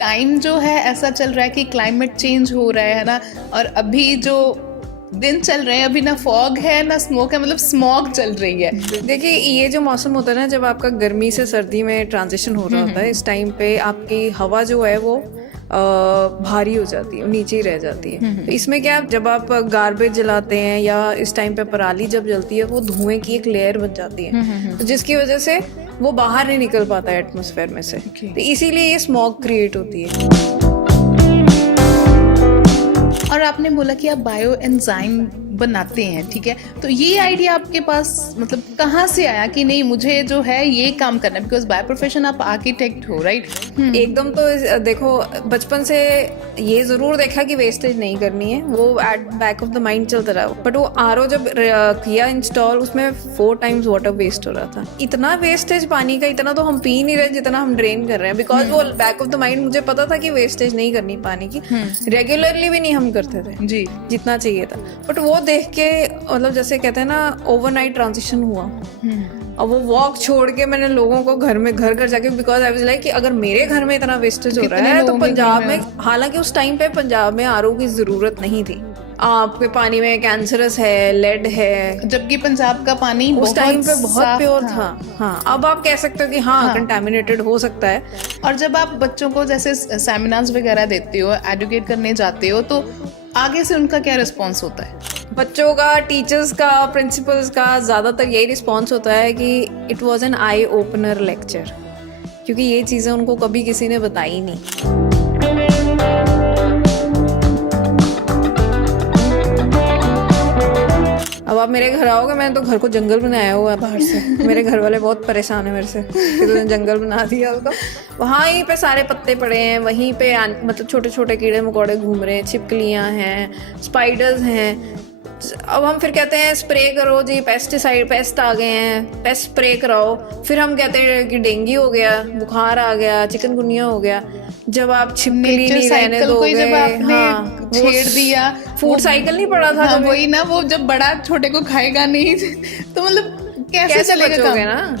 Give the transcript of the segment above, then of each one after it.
Time जो है ऐसा चल रहा है कि क्लाइमेट चेंज हो रहा है ना, और अभी जो दिन चल रहे हैं अभी ना फॉग है ना स्मोक है, मतलब स्मॉग चल रही है। देखिए, ये जो मौसम होता है ना, जब आपका गर्मी से सर्दी में ट्रांजिशन हो रहा होता है, इस टाइम पे आपकी हवा जो है वो भारी हो जाती है, नीचे ही रह जाती है। तो इसमें क्या, जब आप गार्बेज जलाते हैं या इस टाइम पे पराली जब जलती है, वो धुएं की एक लेयर बन जाती है, तो जिसकी वजह से वो बाहर नहीं निकल पाता है एटमॉस्फेयर में से। तो इसीलिए ये स्मॉग क्रिएट होती है। और आपने बोला कि आप बायो एंजाइम बनाते हैं, ठीक है, तो ये आइडिया आपके पास मतलब कहाँ से आया कि नहीं मुझे जो है ये काम करना है? बिकॉज बाय प्रोफेशन आप आर्किटेक्ट हो, राइट? एकदम तो देखो, बचपन से ये जरूर देखा कि वेस्टेज नहीं करनी है, वो at back of the mind चलता रहा। बट वो आरओ जब किया इंस्टॉल, उसमें 4 टाइम्स वाटर वेस्ट हो रहा था। इतना वेस्टेज पानी का, इतना तो हम पी नहीं रहे जितना हम ड्रेन कर रहे हैं, बिकॉज वो बैक ऑफ द माइंड मुझे पता था कि वेस्टेज नहीं करनी पानी की। रेगुलरली भी नहीं हम करते थे जी, जितना चाहिए था। बट वो देख के, मतलब जैसे कहते हैं ना, ओवरनाइट ट्रांजिशन हुआ। अब वो वॉक छोड़ के मैंने लोगों को घर घर जाके, बिकॉज आई वाज लाइक कि अगर मेरे घर में इतना वेस्टेज हो रहा है तो पंजाब में, हालांकि उस टाइम पे पंजाब में आरओ की जरूरत नहीं थी। आपके पानी में कैंसरस है, लेड है, जबकि पंजाब का पानी उस टाइम पे बहुत प्योर था। हाँ, अब आप कह सकते हो कि हाँ कंटामिनेटेड हो सकता है। और जब आप बच्चों को जैसे सेमिनार्स वगैरह देते हो, एजुकेट करने जाते हो, तो आगे से उनका क्या रिस्पॉन्स होता है? बच्चों का, टीचर्स का, प्रिंसिपल्स का ज़्यादातर यही रिस्पॉन्स होता है कि it was an eye opener lecture, क्योंकि ये चीज़ें उनको कभी किसी ने बताई नहीं। अब आप मेरे घर आओगे, मैंने तो घर को जंगल बनाया हुआ है बाहर से। मेरे घर वाले बहुत परेशान है मेरे से कि तूने जंगल बना दिया। तो वहाँ ही पे सारे पत्ते पड़े हैं, वहीं पे मतलब छोटे छोटे कीड़े मकोड़े घूम रहे हैं, छिपकलियाँ हैं, स्पाइडर्स हैं। अब हम फिर कहते हैं स्प्रे करो जी, पेस्टिसाइड, पेस्ट आ गए हैं, पेस्ट स्प्रे कराओ। फिर हम कहते हैं कि डेंगू हो गया, बुखार आ गया, चिकनगुनिया हो गया। जब आप छिपकली नहीं रहने दोगे, जब आपने छेड़ दिया, फूड साइकिल नहीं पड़ा था, हाँ, वही ना, वो जब बड़ा छोटे को खाएगा नहीं तो मतलब कैसे चलेगा बचोगे ना।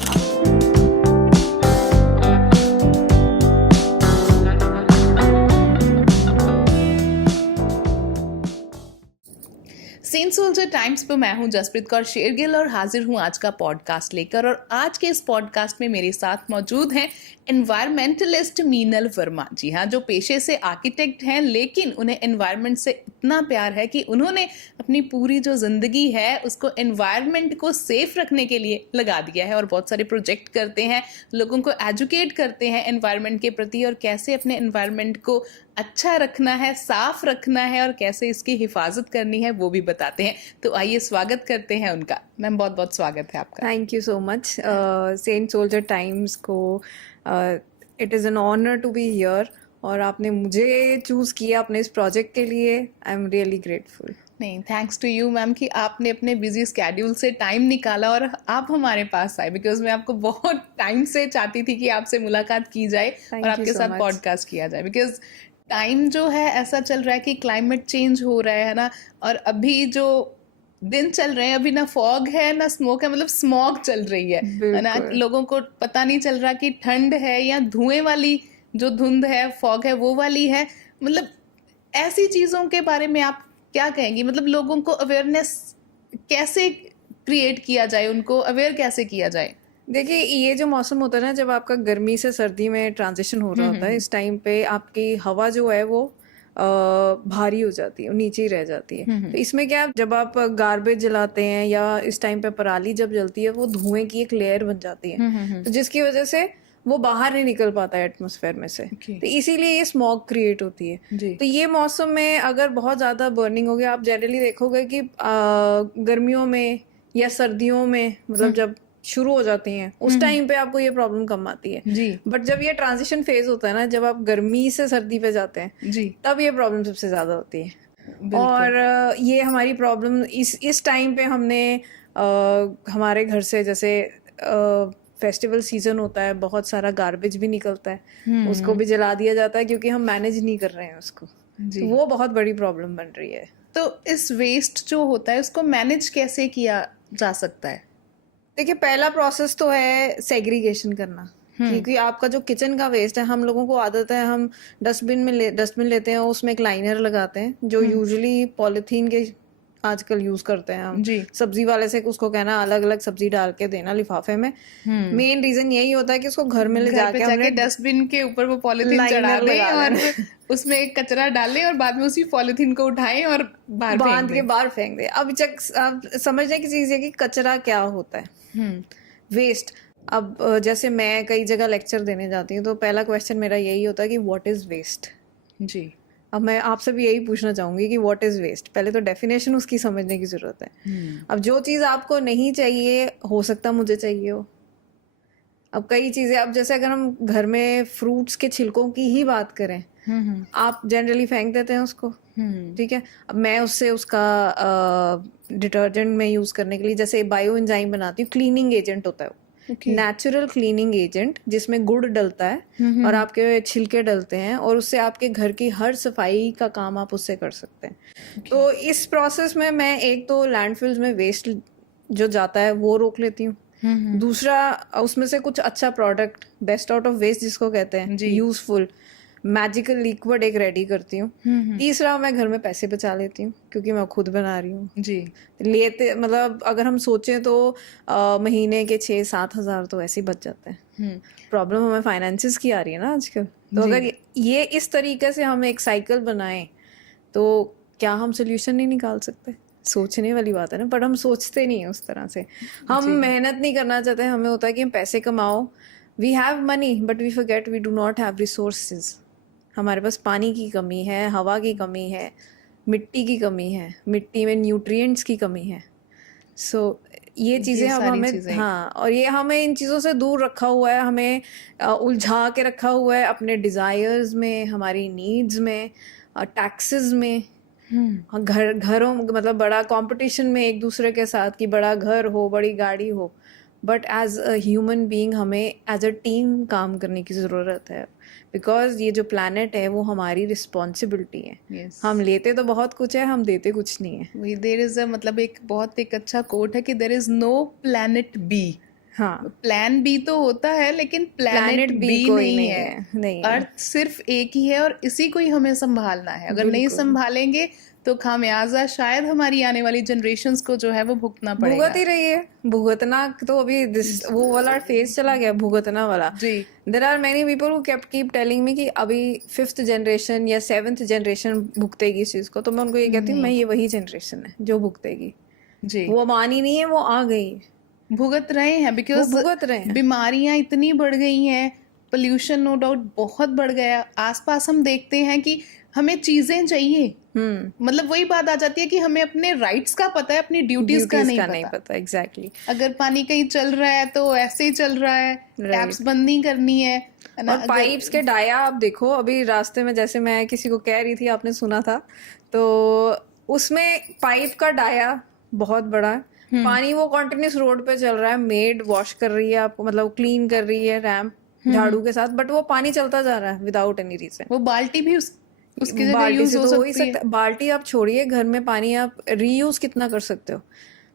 सेंट सोल्जर टाइम्स पे मैं हूं जसप्रीत कौर शेरगिल और हाजिर हूं आज का पॉडकास्ट लेकर। और आज के इस पॉडकास्ट में मेरे साथ मौजूद हैं एनवायरमेंटलिस्ट मीनल वर्मा। जी हाँ, जो पेशे से आर्किटेक्ट हैं, लेकिन उन्हें एनवायरनमेंट से इतना प्यार है कि उन्होंने अपनी पूरी जो जिंदगी है उसको एनवायरनमेंट को सेफ रखने के लिए लगा दिया है, और बहुत सारे प्रोजेक्ट करते हैं, लोगों को एजुकेट करते हैं एनवायरनमेंट के प्रति, और कैसे अपने एनवायरनमेंट को अच्छा रखना है, साफ रखना है, और कैसे इसकी हिफाजत करनी है वो भी बताते हैं। तो आइए स्वागत करते हैं उनका। मैम, बहुत बहुत स्वागत है आपका। Thank you so much. Saint Soldier Times को it is an honour to be here, और आपने मुझे चूज़ किया अपने इस प्रोजेक्ट के लिए। I am really grateful. नहीं, थैंक्स टू यू मैम कि आपने अपने बिजी स्केड्यूल से टाइम निकाला और आप हमारे पास आए, बिकॉज मैं आपको बहुत टाइम से चाहती थी कि आपसे मुलाकात की जाए और आपके साथ पॉडकास्ट किया जाए। बिकॉज टाइम जो है ऐसा चल रहा है कि क्लाइमेट चेंज हो रहा है ना, और अभी जो दिन चल रहे हैं अभी ना फॉग है ना स्मोक है, मतलब स्मॉग चल रही है ना। लोगों को पता नहीं चल रहा कि ठंड है या धुएं वाली जो धुंध है, फॉग है, वो वाली है। मतलब ऐसी चीज़ों के बारे में आप क्या कहेंगी? मतलब लोगों को अवेयरनेस कैसे क्रिएट किया जाए, उनको अवेयर कैसे किया जाए? देखिए, ये जो मौसम होता है ना, जब आपका गर्मी से सर्दी में ट्रांजिशन हो रहा होता है, इस टाइम पे आपकी हवा जो है वो भारी हो जाती है, नीचे ही रह जाती है। तो इसमें क्या, जब आप गार्बेज जलाते हैं या इस टाइम पे पराली जब जलती है, वो धुएं की एक लेयर बन जाती है, तो जिसकी वजह से वो बाहर नहीं निकल पाता है एटमॉस्फेयर में से। तो इसीलिए ये स्मॉग क्रिएट होती है। तो ये मौसम में अगर बहुत ज्यादा बर्निंग हो गया, आप जनरली देखोगे कि गर्मियों में या सर्दियों में, मतलब जब शुरू हो जाती हैं उस टाइम पे आपको ये प्रॉब्लम कम आती है जी। बट जब ये ट्रांजिशन फेज होता है ना, जब आप गर्मी से सर्दी पे जाते हैं जी, तब ये प्रॉब्लम सबसे ज्यादा होती है। और ये हमारी प्रॉब्लम इस टाइम पे हमने हमारे घर से, जैसे फेस्टिवल सीजन होता है, बहुत सारा गार्बेज भी निकलता है, उसको भी जला दिया जाता है क्योंकि हम मैनेज नहीं कर रहे हैं उसको। तो वो बहुत बड़ी प्रॉब्लम बन रही है। तो इस वेस्ट जो होता है उसको मैनेज कैसे किया जा सकता है? देखिए, पहला प्रोसेस तो है सेग्रीगेशन करना। क्योंकि आपका जो किचन का वेस्ट है, हम लोगों को आदत है हम डस्टबिन लेते हैं, उसमें एक लाइनर लगाते हैं जो यूजुअली पॉलिथीन के आजकल यूज करते हैं हम। जी सब्जी वाले से उसको कहना अलग अलग सब्जी डाल के देना लिफाफे में। मेन रीजन यही होता है कि उसको घर में ले घर पे जाके जाके डस्टबिन के ऊपर वो पॉलिथीन चढ़ा लाइनर दें लगा और देना। उसमें एक कचरा डालें और बाद में उसी पॉलिथीन को उठाएं और बाहर बांध फेंक के दें। बाहर फेंक दे। अब समझने की चीज है कि कचरा क्या होता है, वेस्ट। अब जैसे मैं कई जगह लेक्चर देने जाती हूँ तो पहला क्वेश्चन मेरा यही होता है कि व्हाट इज वेस्ट। जी अब मैं आपसे भी यही पूछना चाहूंगी कि व्हाट इज वेस्ट। पहले तो डेफिनेशन उसकी समझने की जरूरत है। अब जो चीज आपको नहीं चाहिए, हो सकता मुझे चाहिए हो। अब कई चीजें, अब जैसे अगर हम घर में फ्रूट्स के छिलकों की ही बात करें, आप जनरली फेंक देते हैं उसको, ठीक है। अब मैं उससे उसका डिटर्जेंट में यूज करने के लिए जैसे बायो एंजाइम बनाती हूँ, क्लीनिंग एजेंट होता है वो, नेचुरल क्लीनिंग एजेंट जिसमें गुड़ डलता है और आपके छिलके डलते हैं, और उससे आपके घर की हर सफाई का काम आप उससे कर सकते हैं। तो इस प्रोसेस में मैं एक तो लैंडफिल्स में वेस्ट जो जाता है वो रोक लेती हूँ। दूसरा, उसमें से कुछ अच्छा product, best out of waste जिसको कहते हैं, यूजफुल मैजिकल लिक्विड एक रेडी करती हूँ। तीसरा, मैं घर में पैसे बचा लेती हूँ क्योंकि मैं खुद बना रही हूँ। जी लेते मतलब अगर हम सोचें तो महीने के 6-7 हज़ार तो ऐसे ही बच जाते हैं। प्रॉब्लम हमें फाइनेंसिस की आ रही है ना आजकल। तो अगर ये इस तरीके से हम एक साइकिल बनाएं तो क्या हम सोल्यूशन नहीं निकाल सकते? सोचने वाली बात है ना, पर हम सोचते नहीं है उस तरह से। हम मेहनत नहीं करना चाहते, हमें होता है कि हम पैसे कमाओ, we have money but we forget we do not have resources. हमारे पास पानी की कमी है, हवा की कमी है, मिट्टी की कमी है, मिट्टी में न्यूट्रिएंट्स की कमी है। सो ये चीज़ें अब हमें, हाँ, और ये हमें इन चीज़ों से दूर रखा हुआ है, हमें उलझा के रखा हुआ है अपने डिज़ायर्स में, हमारी नीड्स में, टैक्सेस में, घरों मतलब बड़ा कंपटीशन में एक दूसरे के साथ कि बड़ा घर हो, बड़ी गाड़ी हो। But as a human being हमें एज अ टीम काम करने की ज़रूरत है, बिकॉज ये जो प्लानट है वो हमारी रिस्पॉन्सिबिलिटी है। हम लेते तो बहुत कुछ है, हम देते कुछ नहीं है। देयर इज अ मतलब एक अच्छा कोट है कि there is no planet B. हाँ, प्लान बी तो होता है लेकिन प्लैनेट बी कोई नहीं है। नहीं अर्थ सिर्फ एक ही है और इसी को ही हमें संभालना है। अगर नहीं संभालेंगे तो खामियाजा शायद हमारी आने वाली जनरेशन्स को जो है वो भुगतना पड़ेगा। भुगत ही रही है। भुगतना तो अभी वो वाला फेज चला गया, भुगतना वाला। जी, there are many people who keep telling me कि अभी 5th जनरेशन या 7th जनरेशन भुगतेगी इस चीज को। तो मैं उनको ये कहती हूँ, मैं ये वही जनरेशन है जो भुगतेगी। जी, वो मानी नहीं है, वो आ गई, भुगत रहे हैं। बिकॉज भुगत रहे हैं। बीमारियां इतनी बढ़ गई हैं, पोल्यूशन नो डाउट बहुत बढ़ गया। आसपास हम देखते हैं कि हमें चीजें चाहिए, मतलब वही बात आ जाती है कि हमें अपने राइट्स का पता है, अपनी ड्यूटीज का नहीं पता। एग्जैक्टली। अगर पानी कहीं चल रहा है तो ऐसे ही चल रहा है, टैप्स बंद नहीं करनी है ना। और पाइप्स के डाया आप देखो, अभी रास्ते में जैसे मैं किसी को कह रही थी, आपने सुना था, तो उसमें पाइप का डाया बहुत बड़ा है, पानी वो कंटिन्यूस रोड पे चल रहा है, मेड वॉश कर रही है आपको, मतलब क्लीन कर रही है रैम्प झाड़ू के साथ, बट वो पानी चलता जा रहा है विदाउट एनी रीजन। वो बाल्टी भी उसकी जगह बाल्टी यूज से हो तो हो ही सकती है। सकता। बाल्टी आप छोड़िए, घर में पानी आप रीयूज कितना कर सकते हो।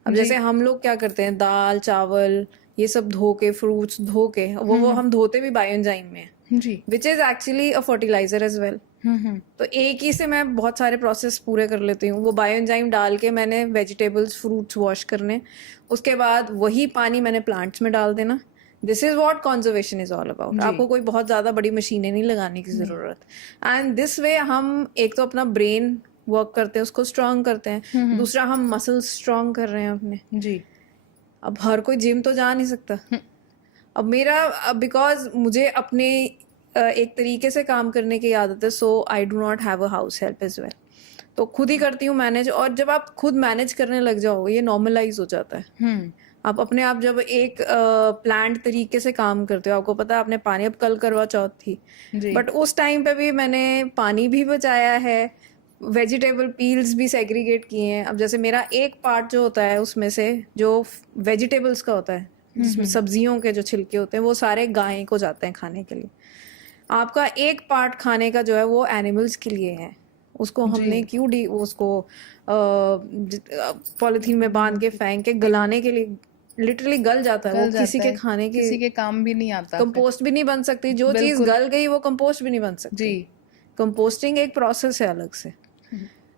अब जैसे हम लोग क्या करते हैं, दाल चावल ये सब धो के, फ्रूट्स धो के, वो हम धोते भी बायो एंजाइम में, जी, which is actually a fertiliser as well. तो एक ही से मैं बहुत सारे प्रोसेस पूरे कर लेती हूँ। वो बायो एंजाइम डाल के मैंने वेजिटेबल्स फ्रूट्स वॉश करने, उसके बाद वही पानी मैंने प्लांट्स में डाल देना। This is what conservation is all about. आपको कोई बहुत ज्यादा बड़ी मशीनें नहीं लगाने की जरूरत। एंड दिस वे हम एक तो अपना ब्रेन वर्क करते हैं, उसको स्ट्रांग करते हैं, दूसरा हम मसल्स स्ट्रांग कर रहे हैं अपने। जी, अब हर कोई जिम तो जा नहीं सकता। अब मेरा, बिकॉज मुझे अपने एक तरीके से काम करने की आदत है, so I do not have a house help as well. तो खुद ही करती हूँ मैनेज। और जब आप खुद मैनेज करने लग जाओगे, ये नॉर्मलाइज हो जाता है। आप अपने आप जब एक प्लान्ड तरीके से काम करते हो, आपको पता है आपने पानी, अब कल करवा चौथ थी, बट उस टाइम पे भी मैंने पानी भी बचाया है, वेजिटेबल पील्स भी सेग्रीगेट किए हैं। अब जैसे मेरा एक पार्ट जो होता है उसमें से, जो वेजिटेबल्स का होता है, जिसमें सब्जियों के जो छिलके होते हैं, वो सारे गाय को जाते हैं खाने के लिए। आपका एक पार्ट खाने का जो है वो एनिमल्स के लिए है। उसको हमने क्यों उसको पॉलिथीन में बांध के फेंक के गलाने के लिए लिटरली गल जाता है, वो किसी के खाने की, किसी के काम भी नहीं आता, कंपोस्ट भी नहीं बन सकती, जो चीज गल गई वो कंपोस्ट भी नहीं बन सकती जी। कंपोस्टिंग एक प्रोसेस है अलग से।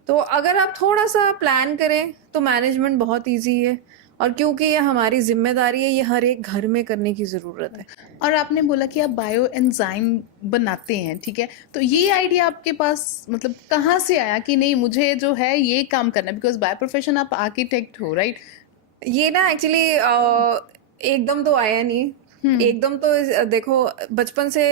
तो अगर आप थोड़ा सा प्लान करें तो मैनेजमेंट बहुत इजी है, और क्योंकि ये हमारी जिम्मेदारी है, ये हर एक घर में करने की ज़रूरत है। और आपने बोला कि आप बायो एंजाइम बनाते हैं, ठीक है, तो ये आइडिया आपके पास मतलब कहाँ से आया कि नहीं मुझे जो है ये काम करना है, बिकॉज बाय प्रोफेशन आप आर्किटेक्ट हो, राइट? ये ना एक्चुअली एकदम तो आया नहीं, एकदम तो देखो बचपन से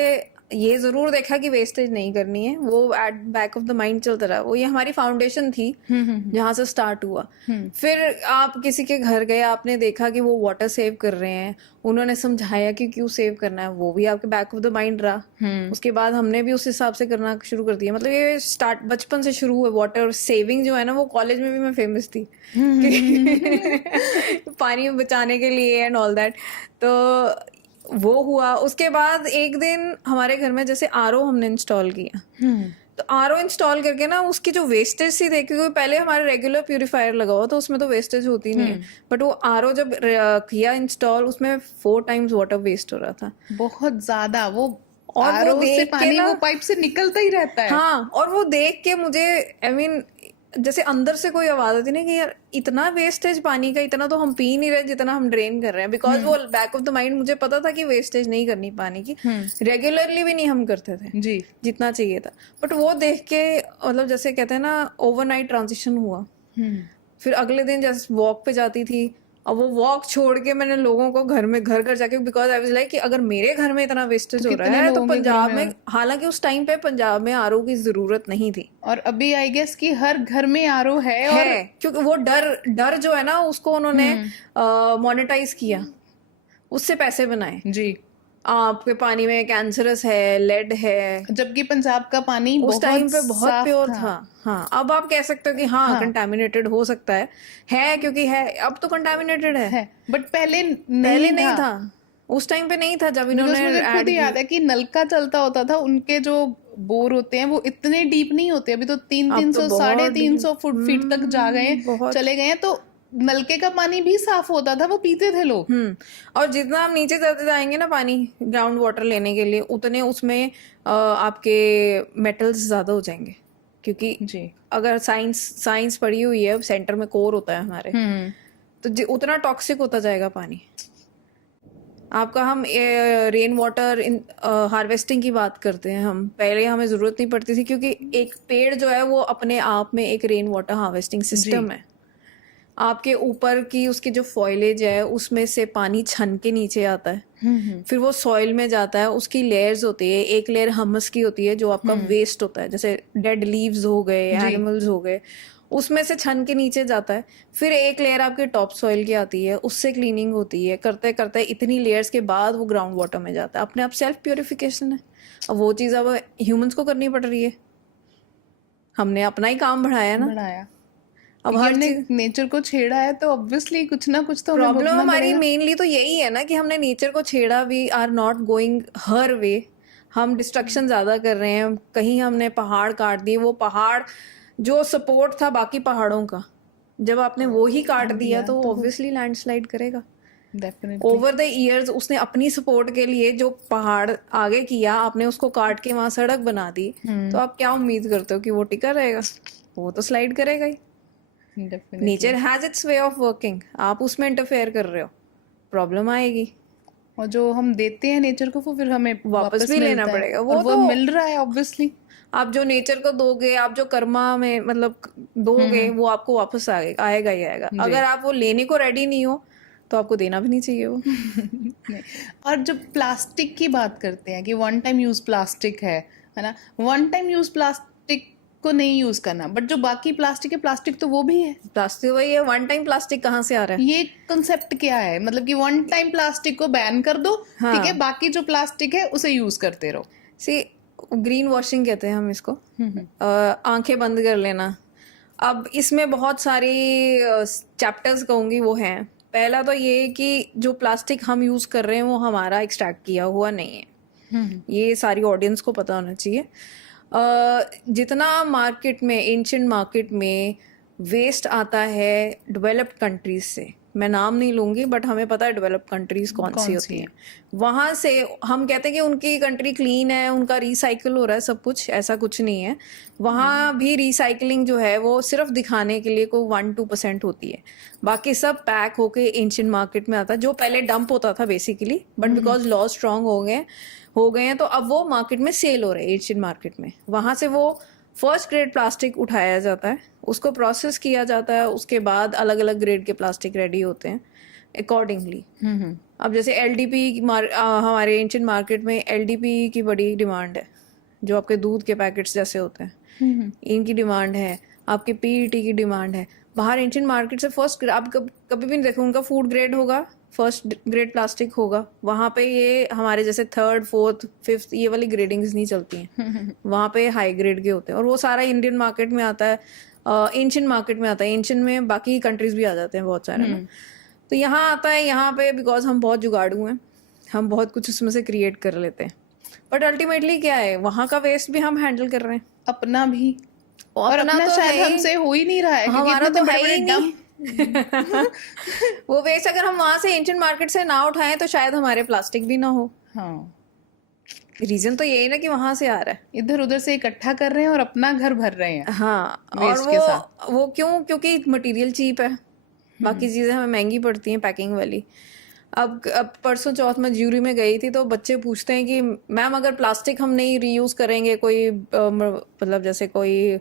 ये जरूर देखा कि वेस्टेज नहीं करनी है, वो at back of the mind चलता रहा, वो ये हमारी फाउंडेशन थी जहां से स्टार्ट हुआ। फिर आप किसी के घर गए, आपने देखा कि वो वाटर सेव कर रहे हैं, उन्होंने समझाया कि क्यों सेव करना है, वो भी आपके बैक ऑफ द माइंड रहा। उसके बाद हमने भी उस हिसाब से करना शुरू कर दिया। मतलब ये स्टार्ट बचपन से शुरू हुआ। वाटर सेविंग जो है ना, वो कॉलेज में भी मैं फेमस थी पानी बचाने के लिए एंड ऑल दैट। तो वो हुआ। उसके बाद एक दिन हमारे घर में जैसे आरओ हमने इंस्टॉल किया, तो आरओ इंस्टॉल करके ना उसकी जो वेस्टेज थी देखी, क्योंकि पहले हमारे रेगुलर प्यूरिफायर लगा हुआ तो उसमें तो वेस्टेज होती नहीं है, बट वो आरओ जब किया इंस्टॉल, उसमें 4 टाइम्स वाटर वेस्ट हो रहा था, बहुत ज्यादा। वो और आरओ से पानी ना, वो पाइप से निकलता ही रहता है। हाँ, और वो देख के मुझे आई मीन जैसे अंदर से कोई आवाज आती ना कि यार इतना वेस्टेज पानी का, इतना तो हम पी नहीं रहे जितना हम ड्रेन कर रहे हैं। बिकॉज वो बैक ऑफ द माइंड मुझे पता था कि वेस्टेज नहीं करनी पानी की, रेगुलरली भी नहीं हम करते थे जी, जितना चाहिए था। बट वो देख के मतलब जैसे कहते हैं ना, ओवरनाइट ट्रांजिशन हुआ। फिर अगले दिन जैसे वॉक पे जाती थी, अब वो वॉक छोड़ के मैंने लोगों को घर घर जाके, बिकॉज आई वाज लाइक कि अगर मेरे घर में इतना वेस्टेज हो रहा है तो पंजाब में, हालांकि उस टाइम पे पंजाब में आरओ की जरूरत नहीं थी, और अभी आई गेस कि हर घर में आरओ है। और क्योंकि वो डर जो है ना, उसको उन्होंने मोनेटाइज किया, उससे पैसे बनाए। जी, आपके पानी में कैंसरस है, लेड है, जबकि पंजाब का पानी उस टाइम पे बहुत प्योर था। हाँ, अब आप कह सकते हो कि हाँ कंटामिनेटेड हो सकता है क्योंकि है, अब तो कंटामिनेटेड है, बट पहले नहीं था। उस टाइम पे नहीं था जब इन्होंने मुझे खुद याद है कि नलका चलता होता था, उनके जो बोर होते हैं वो इतने डीप नहीं होते, अभी तो 300 350 फीट तक जा गए, चले गए हैं, तो नलके का पानी भी साफ होता था, वो पीते थे लोग। और जितना आप नीचे जाते जाएंगे ना पानी ग्राउंड वाटर लेने के लिए, उतने उसमें आपके मेटल्स ज्यादा हो जाएंगे, क्योंकि जी, अगर साइंस पढ़ी हुई है, सेंटर में कोर होता है हमारे, तो उतना टॉक्सिक होता जाएगा पानी आपका। हम रेन वाटर हार्वेस्टिंग की बात करते हैं, हम पहले हमें जरूरत नहीं पड़ती थी, क्योंकि एक पेड़ जो है वो अपने आप में एक रेन वाटर हार्वेस्टिंग सिस्टम है। आपके ऊपर की उसकी जो फॉइलेज है उसमें से पानी छन के नीचे आता है, फिर वो सॉइल में जाता है, उसकी लेयर्स होती है। एक लेयर हमस की होती है जो आपका वेस्ट होता है, जैसे डेड लीव्स हो गए, एनिमल्स हो गए, उसमें से छन के नीचे जाता है। फिर एक लेयर आपके टॉप सॉइल की आती है, उससे क्लीनिंग होती है, करते करते इतनी लेयर्स के बाद वो ग्राउंड वाटर में जाता है। अपने आप सेल्फ प्योरिफिकेशन है। अब वो चीज़ अब ह्यूमंस को करनी पड़ रही है, हमने अपना ही काम बढ़ाया ना। अब हमने नेचर को छेड़ा है तो ऑब्वियसली कुछ ना कुछ तो प्रॉब्लम हमारी मेनली तो यही है ना कि हमने नेचर को छेड़ा, वी आर नॉट गोइंग हर वे, हम डिस्ट्रक्शन ज्यादा कर रहे हैं। कहीं हमने पहाड़ काट दिए, वो पहाड़ जो सपोर्ट था बाकी पहाड़ों का, जब आपने वो ही काट दिया तो ऑब्वियसली लैंडस्लाइड करेगा। ओवर द इयर्स उसने अपनी सपोर्ट के लिए जो पहाड़ आगे किया, आपने उसको काट के वहां सड़क बना दी, तो आप क्या उम्मीद करते हो कि वो टिका रहेगा? वो तो स्लाइड करेगा ही। Nature has its way of working, आप उसमें इंटरफेयर कर रहे हो, प्रॉब्लम आएगी। और जो हम देते हैं नेचर को वो फिर हमें वापस भी लेना पड़ेगा। वो तो मिल रहा है ऑब्वियसली। आप जो नेचर को दोगे, आप जो कर्मा में मतलब दोगे, वो आपको वापस आएगा ही आएगा। अगर आप वो लेने को रेडी नहीं हो तो आपको देना भी नहीं चाहिए वो। और जब प्लास्टिक की बात करते हैं कि वन टाइम यूज प्लास्टिक है ना, वन टाइम यूज प्लास्टिक को नहीं यूज करना, बट जो बाकी प्लास्टिक है, प्लास्टिक तो वो भी है। प्लास्टिक वही है, वन टाइम प्लास्टिक कहाँ से आ रहा है? ये कंसेप्ट क्या है? मतलब कि वन टाइम प्लास्टिक को बैन कर दो, ठीक है, बाकी जो प्लास्टिक है उसे यूज करते रहो। सी ग्रीन वॉशिंग कहते हैं हम इसको, आंखें बंद कर लेना। अब इसमें बहुत सारी चैप्टर्स कहूंगी वो हैं। पहला तो ये कि जो प्लास्टिक हम यूज कर रहे हैं वो हमारा एक्सट्रैक्ट किया हुआ नहीं है, ये सारी ऑडियंस को पता होना चाहिए। जितना मार्केट में, एंशिएंट मार्केट में वेस्ट आता है डेवलप्ड कंट्रीज से, मैं नाम नहीं लूंगी, बट हमें पता है डेवलप कंट्रीज कौन सी होती हैं। वहां से हम कहते हैं कि उनकी कंट्री क्लीन है, उनका रिसाइकल हो रहा है सब कुछ, ऐसा कुछ नहीं है। वहां भी रिसाइकलिंग जो है वो सिर्फ दिखाने के लिए कोई 1-2% होती है, बाकी सब पैक होके एंशिएंट मार्केट में आता है, जो पहले डंप होता था basically, but because law strong हो गए हैं तो अब वो मार्केट में सेल हो रहे हैं एंशिएंट मार्केट में। वहां से वो फर्स्ट ग्रेड प्लास्टिक उठाया जाता है, उसको प्रोसेस किया जाता है, उसके बाद अलग अलग ग्रेड के प्लास्टिक रेडी होते हैं अकॉर्डिंगली। अब जैसे एलडीपी हमारे एंशिएंट मार्केट में एलडीपी की बड़ी डिमांड है, जो आपके दूध के पैकेट्स जैसे होते हैं, इनकी डिमांड है, आपके पीईटी की डिमांड है। बाहर एंशिएंट मार्केट से फर्स्ट, आप कभी भी नहीं देखो, उनका फूड ग्रेड होगा, फर्स्ट ग्रेड प्लास्टिक होगा, वहां पे ये हमारे जैसे 3rd, 4th, 5th ये वाली ग्रेडिंग्स नहीं चलती हैं। वहां पे हाई ग्रेड के होते हैं, और वो सारा इंडियन मार्केट में आता है, एंशिएंट मार्केट में आता है। एंशिएंट में बाकी कंट्रीज भी आ जाते हैं बहुत सारे ना, तो यहाँ आता है। यहाँ पे बिकॉज हम बहुत जुगाड़ू हैं, हम बहुत कुछ उसमें से क्रिएट कर लेते हैं, बट अल्टीमेटली क्या है, वहां का वेस्ट भी हम हैंडल कर रहे हैं, अपना भी, और अपना तो शायद हमसे हो ही नहीं रहा है, हमारा तो है ही नहीं। डंप वो वेस्ट अगर हम वहां से एंशिएंट मार्केट से ना उठाएं तो शायद हमारे प्लास्टिक भी ना हो। हाँ, रीजन तो यही ना कि वहां से आ रहा है, इधर उधर से इकट्ठा कर रहे हैं और अपना घर भर रहे हैं। हाँ, और वेस्ट के साथ। वो क्यों? क्योंकि मटेरियल चीप है, बाकी चीजें हमें महंगी पड़ती हैं पैकिंग वाली। अब परसों चौथ में ज्यूरी में गई थी, तो बच्चे पूछते हैं कि मैम अगर प्लास्टिक हम नहीं रीयूज करेंगे, कोई मतलब जैसे कोई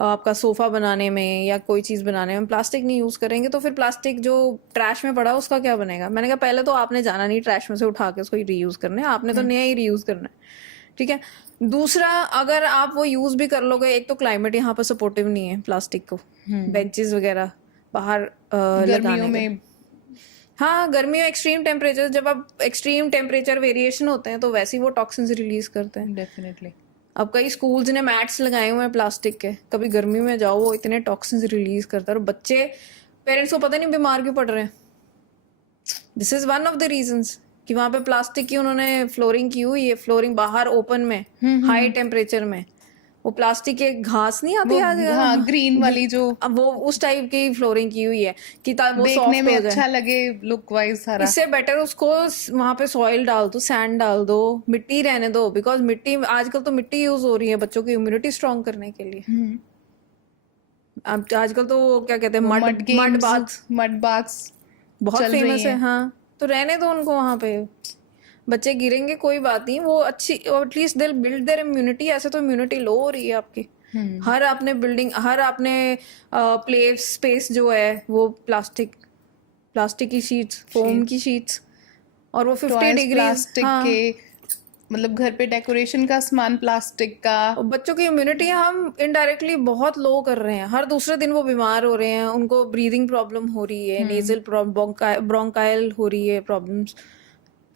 आपका सोफा बनाने में या कोई चीज बनाने में प्लास्टिक नहीं यूज करेंगे, तो फिर प्लास्टिक जो ट्रैश में पड़ा उसका क्या बनेगा? मैंने कहा पहले तो आपने जाना नहीं ट्रैश में से उठा के उसको रीयूज करने, आपने तो नया ही रीयूज करना है, ठीक है। दूसरा, अगर आप वो यूज भी कर लोगे, एक तो क्लाइमेट यहाँ पर सपोर्टिव नहीं है प्लास्टिक को, बेंचेस वगैरह बाहर गर्मियों में, हाँ गर्मियों एक्सट्रीम टेम्परेचर, जब आप एक्सट्रीम टेम्परेचर वेरिएशन होते हैं तो वैसे ही वो टॉक्सिन्स रिलीज करते हैं। डेफिनेटली। अब कई स्कूल्स ने मैट्स लगाए हुए हैं प्लास्टिक के, कभी गर्मी में जाओ वो इतने टॉक्सिन्स रिलीज करता है, और बच्चे, पेरेंट्स को पता नहीं बीमार क्यों पड़ रहे हैं। This is one of the reasons कि वहां पे प्लास्टिक की उन्होंने फ्लोरिंग की हुई है, फ्लोरिंग बाहर ओपन में हाई टेम्परेचर में, वो प्लास्टिक के घास नहीं आती, हाँ, ग्रीन वाली जो, अब वो उस टाइप की फ्लोरिंग की हुई है कि वो देखने में अच्छा लगे, लुक वाइज सारा। इससे बेटर उसको वहां पे सॉइल डाल दो, सैंड डाल दो, मिट्टी रहने दो, बिकॉज मिट्टी आजकल तो मिट्टी यूज हो रही है बच्चों की इम्यूनिटी स्ट्रांग करने के लिए। अब आजकल तो क्या कहते हैं, मड बाथ्स बहुत फेमस है। हाँ, तो रहने दो उनको वहां पे, बच्चे गिरेंगे कोई बात नहीं, वो अच्छी at least they build their immunity. ऐसे तो इम्यूनिटी लो हो रही है आपकी, हर आपने बिल्डिंग, हर आपने प्ले स्पेस जो है वो प्लास्टिक की शीट्स, फोम की शीट्स, और वो 50 डिग्री प्लास्टिक के, मतलब घर पे डेकोरेशन का सामान प्लास्टिक का। बच्चों की इम्यूनिटी हम इनडायरेक्टली बहुत लो कर रहे हैं, हर दूसरे दिन वो बीमार हो रहे हैं, उनको ब्रीदिंग प्रॉब्लम हो रही है, नेजल ब्रोंकाइल हो रही है प्रॉब्लम्स।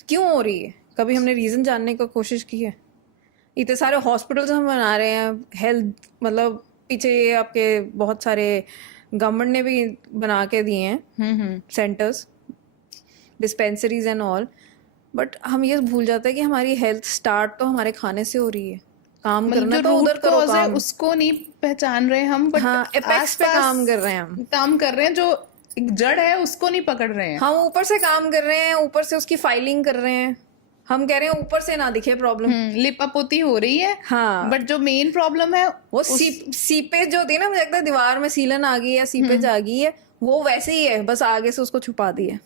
क्यों हो रही है? कभी हमने रीजन जानने की कोशिश की है? इतने सारे हॉस्पिटल्स हम बना रहे हैं, हेल्थ मतलब पीछे आपके बहुत सारे गवर्नमेंट ने भी बना के दिए हैं centres, dispensaries and all, but हम ये भूल जाते हैं कि हमारी हेल्थ स्टार्ट तो हमारे खाने से हो रही है। काम करना तो उधर करो काम, उसको नहीं पहचान रहे हम, बट हाँ, एपेक्स पे काम कर रहे हैं, हम काम कर रहे हैं, जो एक जड़ है उसको नहीं पकड़ रहे हैं। हम ऊपर से काम कर रहे हैं, ऊपर से उसकी फाइलिंग कर रहे हैं, हम कह रहे हैं ऊपर से ना दिखे प्रॉब्लम, लिपापोती हो रही है, हाँ, बट जो मेन प्रॉब्लम है वो सीपेज जो होती है ना, मुझे लगता है दीवार में सीलन आ गई है, सीपेज आ गई है, वो वैसे ही है, बस आगे से उसको छुपा दिया,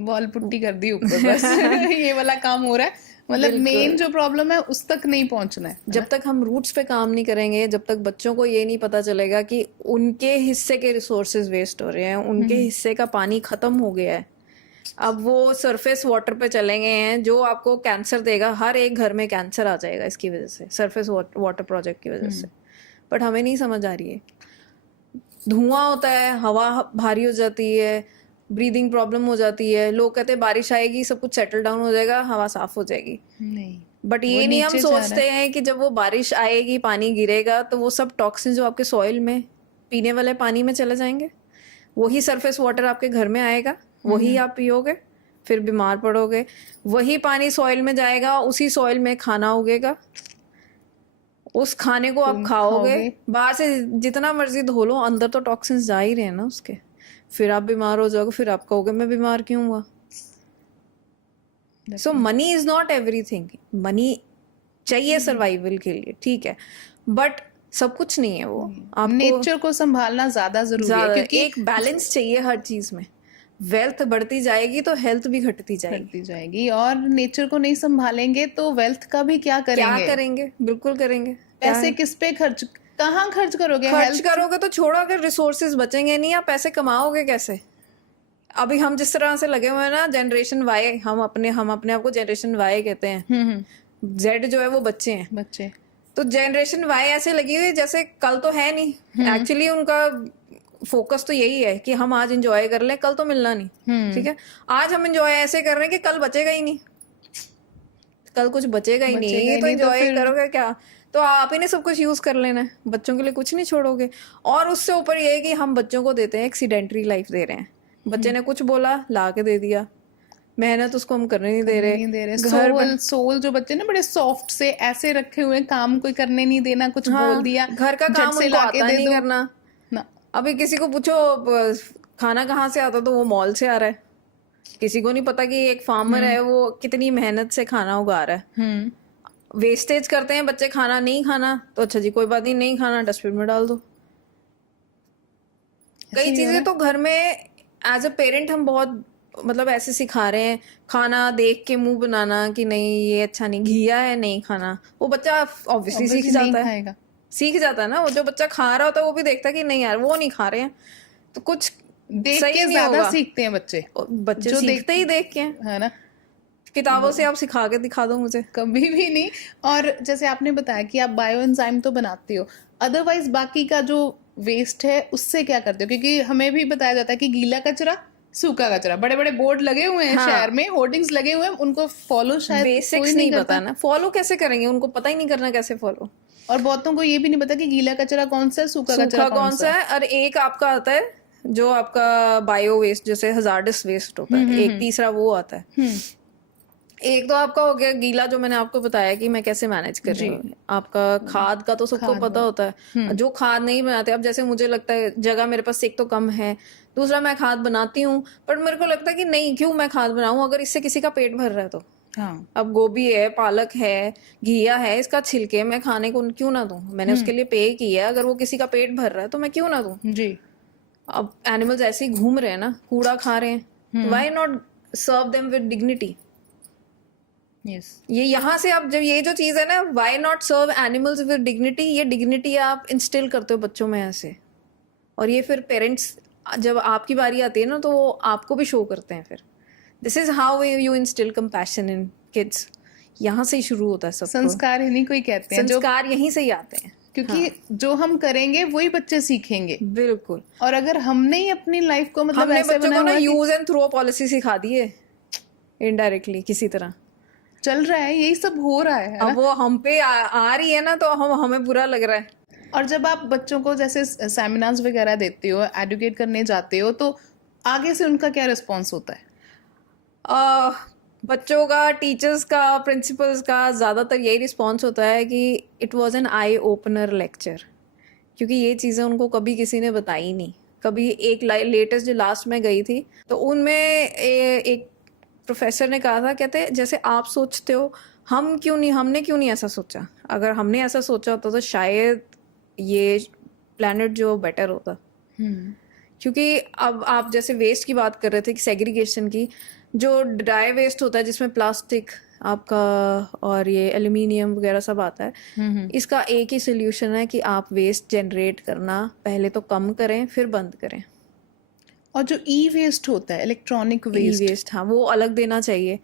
वॉल पुट्टी कर दी ऊपर बस ये वाला काम हो रहा है। मतलब मेन जो प्रॉब्लम है उस तक नहीं पहुंचना है। जब तक हम रूट्स पे काम नहीं करेंगे, जब तक बच्चों को ये नहीं पता चलेगा कि उनके हिस्से के रिसोर्सेज वेस्ट हो रहे हैं, उनके हिस्से का पानी खत्म हो गया है, अब वो सरफेस वाटर पे चले गए हैं जो आपको कैंसर देगा, हर एक घर में कैंसर आ जाएगा इसकी वजह से, सरफेस वाटर प्रोजेक्ट की वजह से, बट हमें नहीं समझ आ रही है। धुआं होता है, हवा भारी हो जाती है, ब्रीदिंग प्रॉब्लम हो जाती है, लोग कहते हैं बारिश आएगी सब कुछ सेटल डाउन हो जाएगा, हवा साफ हो जाएगी, नहीं, बट ये नहीं हम सोचते हैं कि जब वो बारिश आएगी, पानी गिरेगा, तो वो सब टॉक्सिन जो आपके सॉइल में, पीने वाले पानी में चले जाएंगे, वही सरफेस वाटर आपके घर में आएगा, वही आप पियोगे, फिर बीमार पड़ोगे, वही पानी सॉइल में जाएगा, उसी सॉइल में खाना उगेगा, उस खाने को आप खाओगे, बाहर से जितना मर्जी धो लो, अंदर तो टॉक्सिन्स जा ही रहे हैं ना उसके, फिर आप बीमार हो जाओगे, फिर आप कहोगे मैं बीमार क्यों हुआ। So money is not everything. Money चाहिए सर्वाइवल के लिए, ठीक है, बट सब कुछ नहीं है वो। आपको नेचर को संभालना ज्यादा जरूरी है, क्योंकि एक बैलेंस चाहिए हर चीज में। वेल्थ बढ़ती जाएगी तो हेल्थ भी घटती जाएगी, और नेचर को नहीं संभालेंगे तो वेल्थ का भी क्या करेंगे? बिल्कुल करेंगे। पैसे किस पे खर्च, कहाँ खर्च करोगे? खर्च करोगे तो छोड़ो, अगर रिसोर्सेज बचेंगे नहीं, आप पैसे कमाओगे कैसे? अभी हम जिस तरह से लगे हुए हैं ना, जनरेशन वाई, हम अपने आप को जनरेशन वाई कहते हैं। जेड जो है वो बच्चे। तो जनरेशन वाई ऐसे लगी हुई जैसे कल तो है नहीं। एक्चुअली उनका फोकस तो यही है कि हम आज एंजॉय कर लें, कल तो मिलना नहीं। ठीक है, आज हम एंजॉय ऐसे कर रहे हैं कि कल बचेगा ही नहीं, कल कुछ बचेगा ही नहीं, तो एंजॉय करोगे क्या? तो आप ही ने सब कुछ यूज कर लेना है, बच्चों के लिए कुछ नहीं छोड़ोगे। और उससे ऊपर ये है कि हम बच्चों को देते हैं एक्सीडेंटरी लाइफ दे रहे हैं। बच्चे ने कुछ बोला, ला के दे दिया, मेहनत उसको हम करने नहीं दे रहे। सोल जो बच्चे ना बड़े सॉफ्ट से ऐसे रखे हुए, काम कोई करने नहीं देना, कुछ बोल दिया, घर का काम उनको आता नहीं करना ना। अभी किसी को पूछो खाना कहाँ से आता, तो वो मॉल से आ रहा है। किसी को नहीं पता कि एक फार्मर है, वो कितनी मेहनत से खाना उगा रहा है। वेस्टेज करते हैं बच्चे, खाना नहीं खाना तो अच्छा जी कोई बात नहीं खाना, डस्टबिन में डाल दो। कई चीजें तो घर में एज अ पेरेंट हम बहुत मतलब ऐसे सिखा रहे हैं, खाना देख के मुंह बनाना कि नहीं ये अच्छा नहीं, घिया है नहीं खाना। वो बच्चा ऑब्वियसली सीख जाता है ना। वो जो बच्चा खा रहा होता है वो भी देखता है कि नहीं यार वो नहीं खा रहे हैं, तो कुछ देख के ज्यादा सीखते हैं बच्चे जो सीखते ही देख के है ना। किताबों से आप सिखा के दिखा दो मुझे, कभी भी नहीं। और जैसे आपने बताया कि आप बायो एंजाइम तो बनाते हो, अदरवाइज बाकी का जो वेस्ट है उससे क्या करते हो? क्योंकि हमें भी बताया जाता है कि गीला कचरा, सूखा कचरा, बड़े बड़े बोर्ड लगे हुए हैं शहर में, होर्डिंग्स लगे हुए हैं, उनको फॉलो शायद बेसिक्स नहीं पता ना, फॉलो कैसे करेंगे, उनको पता ही नहीं करना कैसे फॉलो। और बहुतों को ये भी नहीं पता कि गीला कचरा कौन सा है, सूखा कचरा कौन सा है। और एक आपका आता है जो आपका बायो वेस्ट, जैसे हजार्डस वेस्ट होता है, एक तीसरा वो आता है। एक तो आपका हो गया गीला, जो मैंने आपको बताया कि मैं कैसे मैनेज कर रही हूँ। आपका खाद का तो सबको पता होता है, जो खाद नहीं बनाते। अब जैसे मुझे लगता है जगह मेरे पास एक तो कम है, दूसरा मैं खाद बनाती हूँ, पर मेरे को लगता है कि नहीं क्यों मैं खाद बनाऊं अगर इससे किसी का पेट भर रहा है तो। हाँ। अब गोभी है, पालक है, घिया है, इसका छिलके मैं खाने को क्यों ना दूं? मैंने उसके लिए पे किया, अगर वो किसी का पेट भर रहा है तो मैं क्यों ना दूं? जी। अब एनिमल्स ऐसे ही घूम रहे हैं ना, कूड़ा खा रहे हैं, why not serve them with dignity? Yes. ये यहाँ से आप जब ये जो चीज है ना, why not serve animals with dignity, ये डिग्निटी आप इंस्टिल करते हो बच्चों में ऐसे। और ये फिर पेरेंट्स जब आपकी बारी आती है ना तो वो आपको भी शो करते हैं। फिर this is how you instil compassion in kids. यहाँ से ही शुरू होता है सब। संस्कार इन्हीं को ही कहते हैं, संस्कार यहीं से ही आते हैं, क्योंकि जो हम करेंगे वही बच्चे सीखेंगे। बिल्कुल। और अगर हमने ही अपनी लाइफ को मतलब हमने बच्चों को ना यूज एंड थ्रो पॉलिसी सिखा दी है इनडायरेक्टली, किसी तरह चल रहा है, यही सब हो रहा है। अब वो हम पे आ रही है ना, तो हमें बुरा लग रहा है। और जब आप बच्चों को जैसे सेमिनार्स वगैरह देते हो, एडुकेट करने जाते हो, तो आगे से उनका क्या रिस्पॉन्स होता है? बच्चों का, टीचर्स का, प्रिंसिपल्स का ज़्यादातर यही रिस्पॉन्स होता है कि it was an eye opener lecture, क्योंकि ये चीज़ें उनको कभी किसी ने बताई नहीं। कभी एक लेटेस्ट जो लास्ट में गई थी तो उनमें एक प्रोफेसर ने कहा था, कहते जैसे आप सोचते हो हमने क्यों नहीं ऐसा सोचा। अगर हमने ऐसा सोचा होता तो शायद ये प्लैनेट जो बेटर होता। क्योंकि अब आप जैसे वेस्ट की बात कर रहे थे कि सेग्रीगेशन की, जो ड्राई वेस्ट होता है जिसमें प्लास्टिक आपका और ये एल्यूमिनियम वगैरह सब आता है, इसका एक ही सोल्यूशन है कि आप वेस्ट जनरेट करना पहले तो कम करें, फिर बंद करें। और जो ई वेस्ट होता है, इलेक्ट्रॉनिक वेस्ट, हाँ, वो अलग देना चाहिए।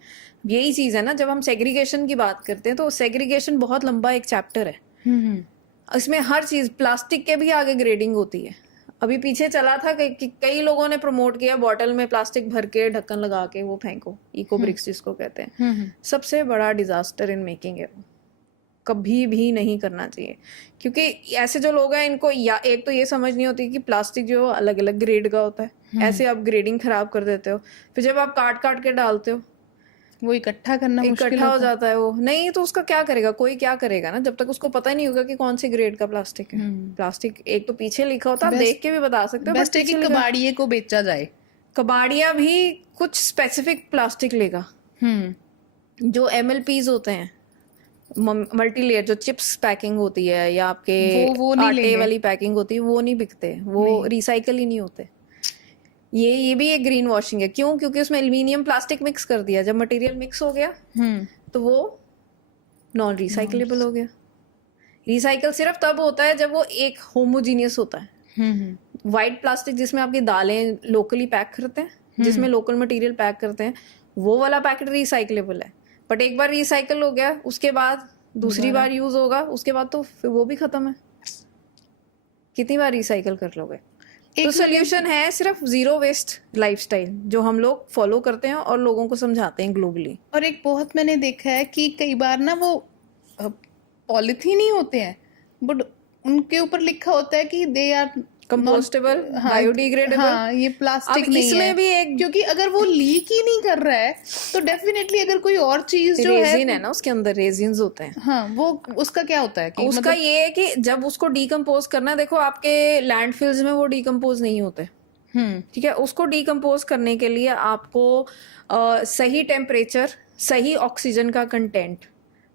यही चीज़ है ना, जब हम सेग्रीगेशन की बात करते हैं तो सेग्रीगेशन बहुत लंबा एक चैप्टर है। इसमें हर चीज़, प्लास्टिक के भी आगे ग्रेडिंग होती है। अभी पीछे चला था कई लोगों ने प्रमोट किया, बॉटल में प्लास्टिक भर के ढक्कन लगा के वो फेंको, इको ब्रिक्स जिसको कहते हैं। सबसे बड़ा डिजास्टर इन मेकिंग है, वो कभी भी नहीं करना चाहिए। क्योंकि ऐसे जो लोग हैं इनको या एक तो ये समझ नहीं होती कि प्लास्टिक जो अलग अलग ग्रेड का होता है, ऐसे आप ग्रेडिंग खराब कर देते हो। फिर जब आप काट काट के डालते हो वो इकट्ठा करना मुश्किल इकट्ठा हो होता जाता है वो। नहीं तो उसका क्या करेगा, कोई क्या करेगा ना, जब तक उसको पता ही नहीं होगा कि कौन सी ग्रेड का प्लास्टिक है। प्लास्टिक एक तो पीछे लिखा होता है, आप देख के भी बता सकते हो, बेस्ट है कि कबाड़िए को बेचा जाए। कबाड़िया भी कुछ स्पेसिफिक प्लास्टिक लेगा। जो MLPs होते हैं, मल्टी लेयर, जो चिप्स पैकिंग होती है या आपके वो नहीं आटे वाली पैकिंग होती है, वो नहीं बिकते, वो रिसाइकल ही नहीं होते। ये भी एक ग्रीन वॉशिंग है। क्यों? क्योंकि उसमें एल्यूमिनियम प्लास्टिक मिक्स कर दिया। जब मटेरियल मिक्स हो गया तो वो नॉन रिसाइकलेबल हो गया। रिसाइकल सिर्फ तब होता है जब वो एक होमोजीनियस होता है। व्हाइट प्लास्टिक जिसमें आपकी दालें लोकली पैक करते हैं, जिसमें लोकल मटेरियल पैक करते हैं, वो वाला पैकेट रिसाइकलेबल है। बट एक बार रिसाइकल हो गया, उसके बाद दूसरी बार यूज होगा, उसके बाद तो फिर वो भी खत्म है। कितनी बार रिसाइकल कर लोगे? तो सोल्यूशन है सिर्फ जीरो वेस्ट लाइफस्टाइल, जो हम लोग फॉलो करते हैं और लोगों को समझाते हैं ग्लोबली। और एक बहुत मैंने देखा है कि कई बार ना वो पॉलिथीन ही होते हैं, बट उनके ऊपर लिखा होता है कि दे आर कंपोस्टेबल, बायोडिग्रेडेबल। हाँ, ये प्लास्टिक अब नहीं इसमें है। भी एक, क्योंकि अगर वो लीक ही नहीं कर रहा है तो डेफिनेटली अगर कोई और चीज जो रेजिन है ना, उसके अंदर रेजिन्स होते हैं। हाँ, वो उसका क्या होता है कि उसका ये है कि जब उसको डीकम्पोज करना, देखो आपके लैंडफिल्स में वो डीकम्पोज नहीं होते, ठीक है। उसको डीकम्पोज करने के लिए आपको सही टेम्परेचर, सही ऑक्सीजन का कंटेंट,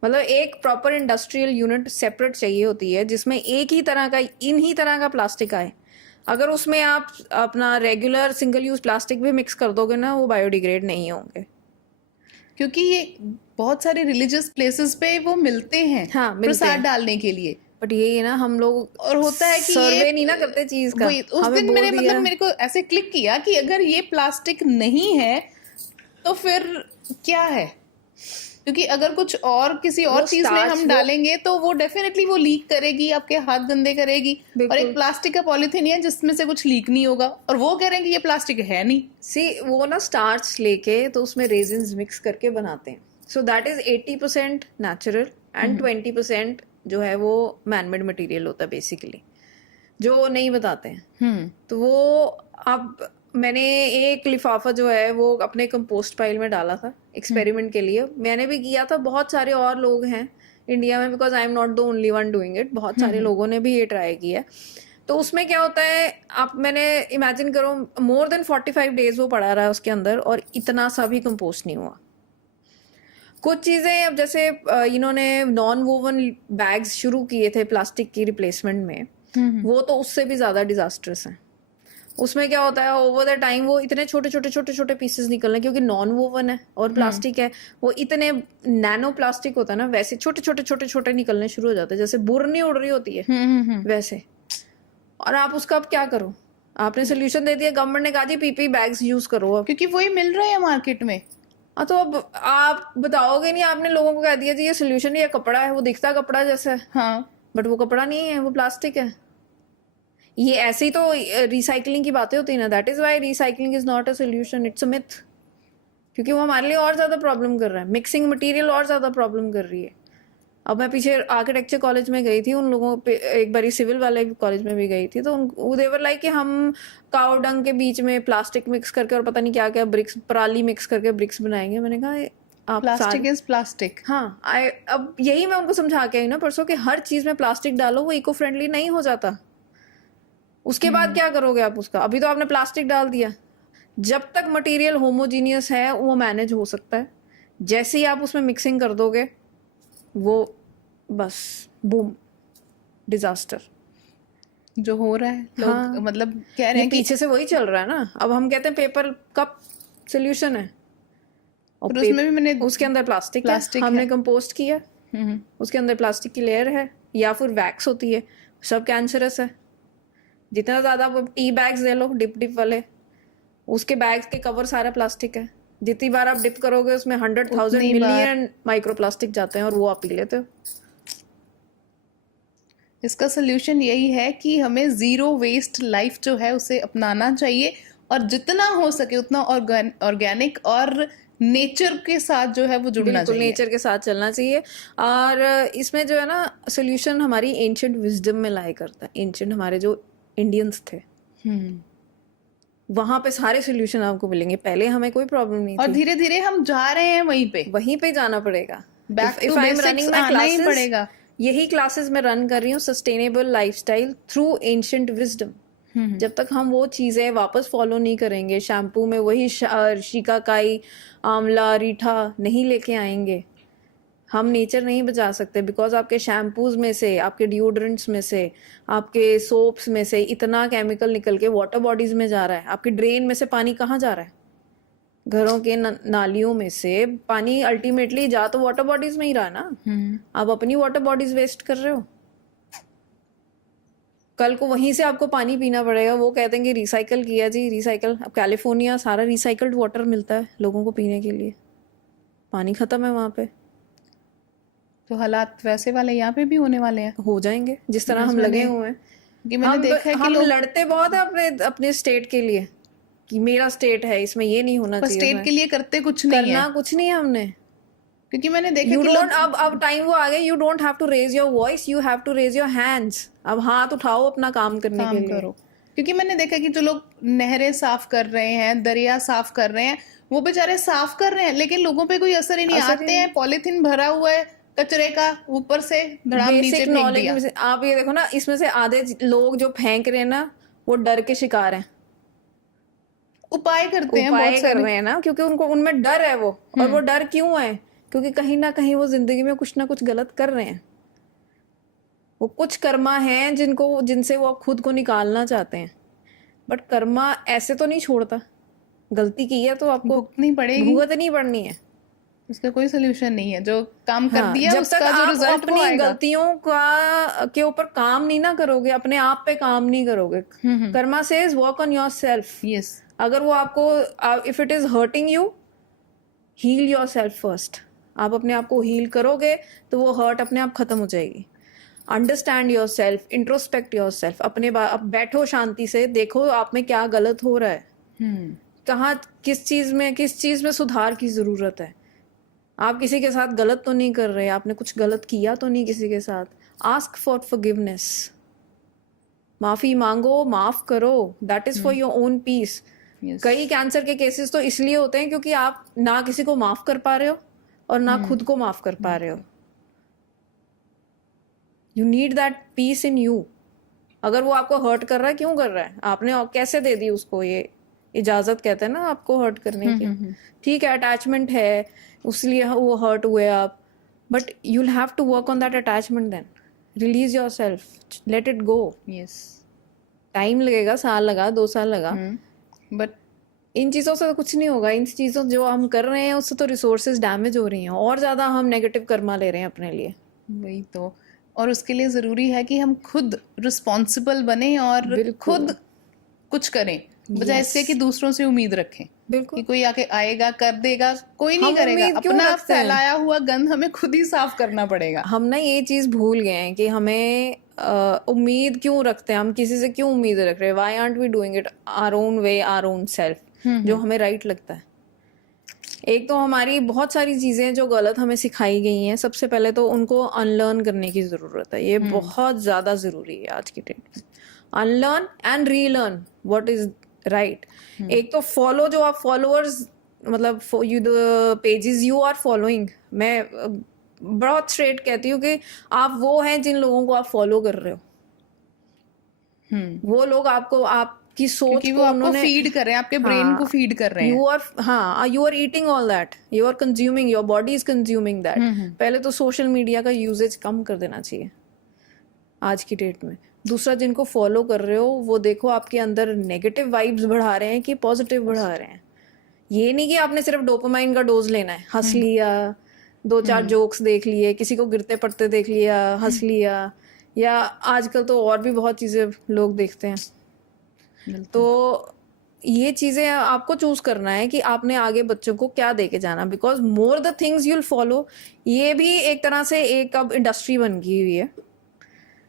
मतलब एक प्रॉपर इंडस्ट्रियल यूनिट सेपरेट चाहिए होती है, जिसमें एक ही तरह का, इन ही तरह का प्लास्टिक आए। अगर उसमें आप अपना रेगुलर सिंगल यूज प्लास्टिक भी मिक्स कर दोगे ना, वो बायोडिग्रेड नहीं होंगे। क्योंकि ये बहुत सारे रिलीजियस प्लेसेस पे वो मिलते हैं, हाँ, प्रसाद डालने के लिए। बट ये ना हम लोग और होता है कि सर्वे नहीं ना करते चीज का। उस दिन मैंने मतलब मेरे को ऐसे क्लिक किया कि अगर ये प्लास्टिक नहीं है तो फिर क्या है? क्योंकि अगर कुछ और किसी और चीज में हम डालेंगे तो वो डेफिनेटली वो लीक करेगी, आपके हाथ गंदे करेगी। और एक प्लास्टिक का पॉलिथीन है जिसमें से कुछ लीक नहीं होगा, और वो कह रहे हैं कि ये प्लास्टिक है नहीं। सी वो ना स्टार्च लेके तो उसमें रेजिन्स मिक्स करके बनाते हैं। So that is 80% natural and 20% जो है वो मैनमेड मटेरियल होता है बेसिकली, जो नहीं बताते हैं। तो वो अब मैंने एक लिफाफा जो है वो अपने कंपोस्ट पाइल में डाला था एक्सपेरिमेंट के लिए। मैंने भी किया था, बहुत सारे और लोग हैं इंडिया में, because I am not the only one doing it. बहुत सारे लोगों ने भी ये ट्राई किया है। तो उसमें क्या होता है, आप मैंने इमेजिन करो मोर देन 45 डेज वो पड़ा रहा है उसके अंदर और इतना सा भी कंपोस्ट नहीं हुआ। कुछ चीजें अब जैसे इन्होंने नॉन वोवन बैग्स शुरू किए थे प्लास्टिक की रिप्लेसमेंट में, वो तो उससे भी ज्यादा डिजास्टर्स हैं। उसमें क्या होता है, ओवर द टाइम वो इतने छोटे छोटे छोटे छोटे पीसेस निकलने, क्योंकि नॉन वोवन है और प्लास्टिक है, वो इतने नैनो प्लास्टिक होता है ना, वैसे छोटे छोटे छोटे छोटे निकलने शुरू हो जाते हैं, जैसे बुर नहीं उड़ रही होती है वैसे। और आप उसका अब क्या करो? आपने सोल्यूशन दे दिया, गवर्नमेंट ने कहा जी पीपी बैग्स यूज करो अब, क्योंकि वही मिल रहा है मार्केट में। हाँ, तो अब आप बताओगे नहीं, आपने लोगों को कह दिया जी ये सोल्यूशन, ये कपड़ा है, वो दिखता कपड़ा जैसा है, हाँ, बट वो कपड़ा नहीं है, वो प्लास्टिक है। ये ऐसे ही तो रिसाइकलिंग की बातें होती है ना, that is why recycling is not a solution, it's a myth. क्योंकि वो हमारे लिए और ज्यादा प्रॉब्लम कर रहा है, मिक्सिंग मटेरियल और ज्यादा प्रॉब्लम कर रही है। अब मैं पीछे आर्किटेक्चर कॉलेज में गई थी, उन लोगों पे एक बारी सिविल वाले कॉलेज में भी गई थी, तो देवर लाइक कि हम काऊ डंग के बीच में प्लास्टिक मिक्स करके और पता नहीं क्या क्या ब्रिक्स, पराली मिक्स करके ब्रिक्स बनाएंगे। मैंने कहा प्लास्टिक इज प्लास्टिक। हाँ, अब यही मैं उनको समझा के आई ना परसों कि हर चीज में प्लास्टिक डालो, वो इको फ्रेंडली नहीं हो जाता। उसके बाद क्या करोगे आप उसका? अभी तो आपने प्लास्टिक डाल दिया। जब तक मटेरियल होमोजीनियस है वो मैनेज हो सकता है, जैसे ही आप उसमें मिक्सिंग कर दोगे वो बस बूम, डिजास्टर जो हो रहा है। लोग हाँ, मतलब कह रहे हैं कि पीछे से वही चल रहा है ना। अब हम कहते हैं पेपर कप सोल्यूशन है, और उसमें भी मैंने उसके अंदर प्लास्टिक है, हमने कंपोस्ट किया, उसके अंदर प्लास्टिक की लेयर है या फिर वैक्स होती है, सब कैंसरस है। जितना ज्यादा टी बैग्स ले लो डिप वाले, उसके बैग्स के कवर सारा प्लास्टिक है। जितनी बार आप डिप करोगे उसमें 100,000 मिलियन माइक्रो प्लास्टिक जाते हैं और वो आप पी लेते हो। इसका सोल्यूशन यही है कि हमें जीरो वेस्ट लाइफ जो है उसे अपनाना चाहिए, और जितना हो सके उतना ऑर्गेनिक और नेचर के साथ जो है वो जुड़ना चाहिए, नेचर के साथ चलना चाहिए। और इसमें जो है ना सोल्यूशन हमारी एंशिएंट विजडम में लाई करता है। एंशिएंट हमारे जो इंडियंस थे, वहां पे सारे सोल्यूशन आपको मिलेंगे। पहले हमें कोई प्रॉब्लम नहीं और थी, धीरे धीरे हम जा रहे हैं वहीं पे जाना पड़ेगा। बैक टू बेसिक्स आना ही पड़ेगा। यही क्लासेस मैं रन कर रही हूँ, sustainable lifestyle through ancient wisdom. जब तक हम वो चीजें वापस फॉलो नहीं करेंगे, शैम्पू में वही शिकाकाई, आंवला, रीठा नहीं लेके आएंगे, हम नेचर नहीं बचा सकते। बिकॉज आपके शैम्पूज में से, आपके डिओड्रेंट्स में से, आपके सोप्स में से इतना केमिकल निकल के वाटर बॉडीज में जा रहा है। आपकी ड्रेन में से पानी कहाँ जा रहा है? घरों के नालियों में से पानी अल्टीमेटली जा तो वाटर बॉडीज में ही रहा ना। आप अपनी वाटर बॉडीज वेस्ट कर रहे हो। कल को वहीं से आपको पानी पीना पड़ेगा। वो कहते हैं कि रिसाइकल किया जी, रिसाइकल। अब कैलिफोर्निया सारा रिसाइकल्ड वाटर मिलता है लोगों को पीने के लिए, पानी खत्म है वहां पे। तो हालात वैसे वाले यहाँ पे भी होने वाले हैं, हो जाएंगे जिस तरह हम लगे हुए हैं। कि मैंने देखा है कि हम लोग लड़ते बहुत है अपने स्टेट के लिए कि मेरा स्टेट है, इसमें ये नहीं होना चाहिए। स्टेट के लिए करते कुछ नहीं है, करना कुछ नहीं है हमने। क्योंकि मैंने देखा यू कि डोंट, अब टाइम वो आ गया, you don't have to raise your voice, you have to raise your hands. अब हाथ उठाओ अपना काम करने के लिए। करो। क्योंकि मैंने देखा कि जो लोग नहरें साफ कर रहे हैं, दरिया साफ कर रहे हैं, वो बेचारे साफ कर रहे हैं लेकिन लोगों पे कोई असर ही नहीं। आते हैं, पॉलीथीन भरा हुआ है कचरे का, ऊपर से धड़ाम नीचे फेंक दिया। आप ये देखो ना, इसमें से आधे लोग जो फेंक रहे हैं ना, वो डर के शिकार हैं। उपाय करते हैं, उपाय कर रहे हैं ना, क्योंकि उनको उनमें डर है वो। और वो डर क्यों है? क्योंकि कहीं ना कहीं वो जिंदगी में कुछ ना कुछ गलत कर रहे हैं। वो कुछ कर्मा हैं जिनसे वो खुद को निकालना चाहते हैं। बट कर्मा ऐसे तो नहीं छोड़ता। गलती की है तो आपको भुगतनी पड़ेगी, भुगतनी पड़नी है। उसका कोई सोल्यूशन नहीं है। जो काम कर दिया जब उसका तक जो आप रिजल्ट अपनी गलतियों के ऊपर काम नहीं ना करोगे, अपने आप पे काम नहीं करोगे। Karma says work on yourself. Yes. अगर वो आपको, if it is hurting you, heal yourself first. आप अपने आप को हील करोगे तो वो हर्ट अपने आप खत्म हो जाएगी। Understand your self, introspect your self. अब बैठो शांति से, देखो आप में क्या गलत हो रहा है, कहाँ किस चीज में सुधार की जरूरत है। आप किसी के साथ गलत तो नहीं कर रहे, आपने कुछ गलत किया तो नहीं किसी के साथ। आस्क फॉर फॉरगिवनेस, माफी मांगो, माफ करो। That is for your own peace. कई कैंसर के केसेस तो इसलिए होते हैं क्योंकि आप ना किसी को माफ कर पा रहे हो और ना खुद को माफ कर पा रहे हो। You need that peace in you. अगर वो आपको हर्ट कर रहा है, क्यों कर रहा है? आपने कैसे दे दी उसको ये इजाजत, कहते हैं ना आपको हर्ट करने की। ठीक है, अटैचमेंट है, उसलिए वो हर्ट हुए आप। But you will have to work on that attachment then. Release yourself, let it go. Yes. Time लगेगा, साल लगा, 2 साल लगा, बट इन चीज़ों से तो कुछ नहीं होगा। इन चीज़ों जो हम कर रहे हैं उससे तो रिसोर्सेज डैमेज हो रही हैं, और ज़्यादा हम नेगेटिव कर्मा ले रहे हैं अपने लिए। वही तो। और उसके लिए ज़रूरी है कि हम खुद रिस्पॉन्सिबल बने और खुद कुछ करें, बजाय इससे कि दूसरों से उम्मीद रखें। बिल्कुल, कि कोई आके आएगा, कर देगा, कोई नहीं करेगा। अपना फैलाया हुआ गंद हमें खुद ही साफ करना पड़ेगा। हम ना ये चीज़ भूल गए हैं कि हमें उम्मीद क्यों रखते हैं, हम किसी से क्यों उम्मीद रख रहे हैं। Why aren't we doing it our own way, our own self, जो हमें राइट लगता है। एक तो हमारी बहुत सारी चीज़ें जो गलत हमें सिखाई गई हैं, सबसे पहले तो उनको अनलर्न करने की ज़रूरत है। ये बहुत ज़्यादा ज़रूरी है आज की डेट में। Unlearn and relearn what is right. एक तो फॉलो, जो आप फॉलोअर्स, मतलब you the pages you are following, मैं बहुत स्ट्रेट कहती हूँ कि आप वो हैं जिन लोगों को आप फॉलो कर रहे हो। वो लोग आपको, आपकी सोच को आपको फीड कर रहे हैं, आपके ब्रेन को फीड कर रहे हैं। You are eating all that, you are consuming, your body is consuming that. पहले तो सोशल मीडिया का यूजेज कम कर देना चाहिए आज की डेट में। दूसरा, जिनको फॉलो कर रहे हो वो देखो आपके अंदर नेगेटिव वाइब्स बढ़ा रहे हैं कि पॉजिटिव बढ़ा रहे हैं। ये नहीं कि आपने सिर्फ डोपामाइन का डोज लेना है, हंस लिया, 2-4 जोक्स देख लिए, किसी को गिरते पड़ते देख लिया, हंस लिया, या आजकल तो और भी बहुत चीजें लोग देखते हैं। तो ये चीजें आपको चूज करना है कि आपने आगे बच्चों को क्या दे के जाना। Because more the things you'll follow, ये भी एक तरह से एक अब इंडस्ट्री बन गई हुई है,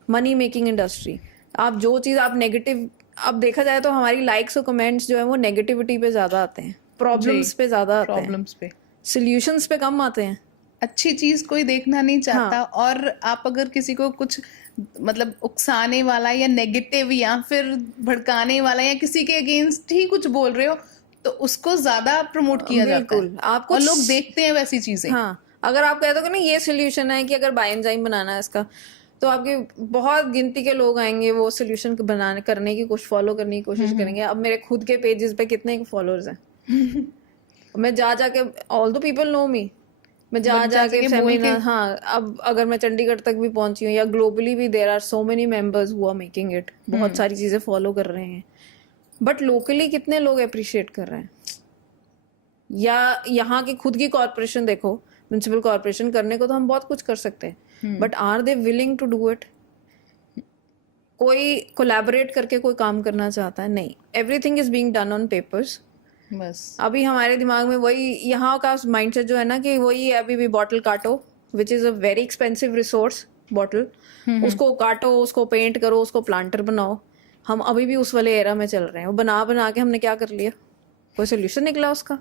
मनी मेकिंग इंडस्ट्री। आप जो चीज़ आप नेगेटिव, अब देखा जाए तो हमारी लाइक्स और कमेंट्स जो है वो नेगेटिविटी पे ज़्यादा आते हैं, प्रॉब्लम्स पे ज़्यादा आते हैं, प्रॉब्लम्स पे, सॉल्यूशंस पे कम आते हैं। अच्छी चीज़ कोई देखना नहीं चाहता। और आप अगर किसी को कुछ मतलब उकसाने वाला या नेगेटिव या फिर भड़काने वाला या किसी के अगेंस्ट ही कुछ बोल रहे हो तो उसको ज्यादा प्रमोट किया जाता है आप और लोग देखते हैं वैसी चीजें। हाँ, अगर आप कहते हो कि ना ये सोल्यूशन है कि अगर बायोएंजाइम बनाना है इसका, तो आपके बहुत गिनती के लोग आएंगे वो सोल्यूशन बनाने करने की कुछ फॉलो करने की कोशिश करेंगे। अब मेरे खुद के पेजेस पे कितने फॉलोअर्स हैं मैं जा जाके, ऑल द पीपल नो मी, मैं जा जाके सेमिनार, हाँ, अब अगर मैं चंडीगढ़ तक भी पहुंची हूँ या ग्लोबली भी there are so many members who are making it, बहुत सारी चीजें फॉलो कर रहे हैं, बट लोकली कितने लोग अप्रिशिएट कर रहे हैं? या यहाँ की खुद की कॉर्पोरेशन देखो, म्युनिसिपल कॉर्पोरेशन, करने को तो हम बहुत कुछ कर सकते हैं, but are they willing to do it? कोई कोलैबोरेट करके कोई काम करना चाहता है? नहीं, everything is being done on papers. बस अभी हमारे दिमाग में वही यहाँ का माइंडसेट जो है ना कि वही है, अभी भी बॉटल काटो, which is a very expensive resource, bottle, उसको काटो, उसको पेंट करो, उसको प्लांटर बनाओ। हम अभी भी उस वाले एरा में चल रहे हैं। वो बना बना के हमने क्या कर लिया? कोई सोल्यूशन निकला उसका?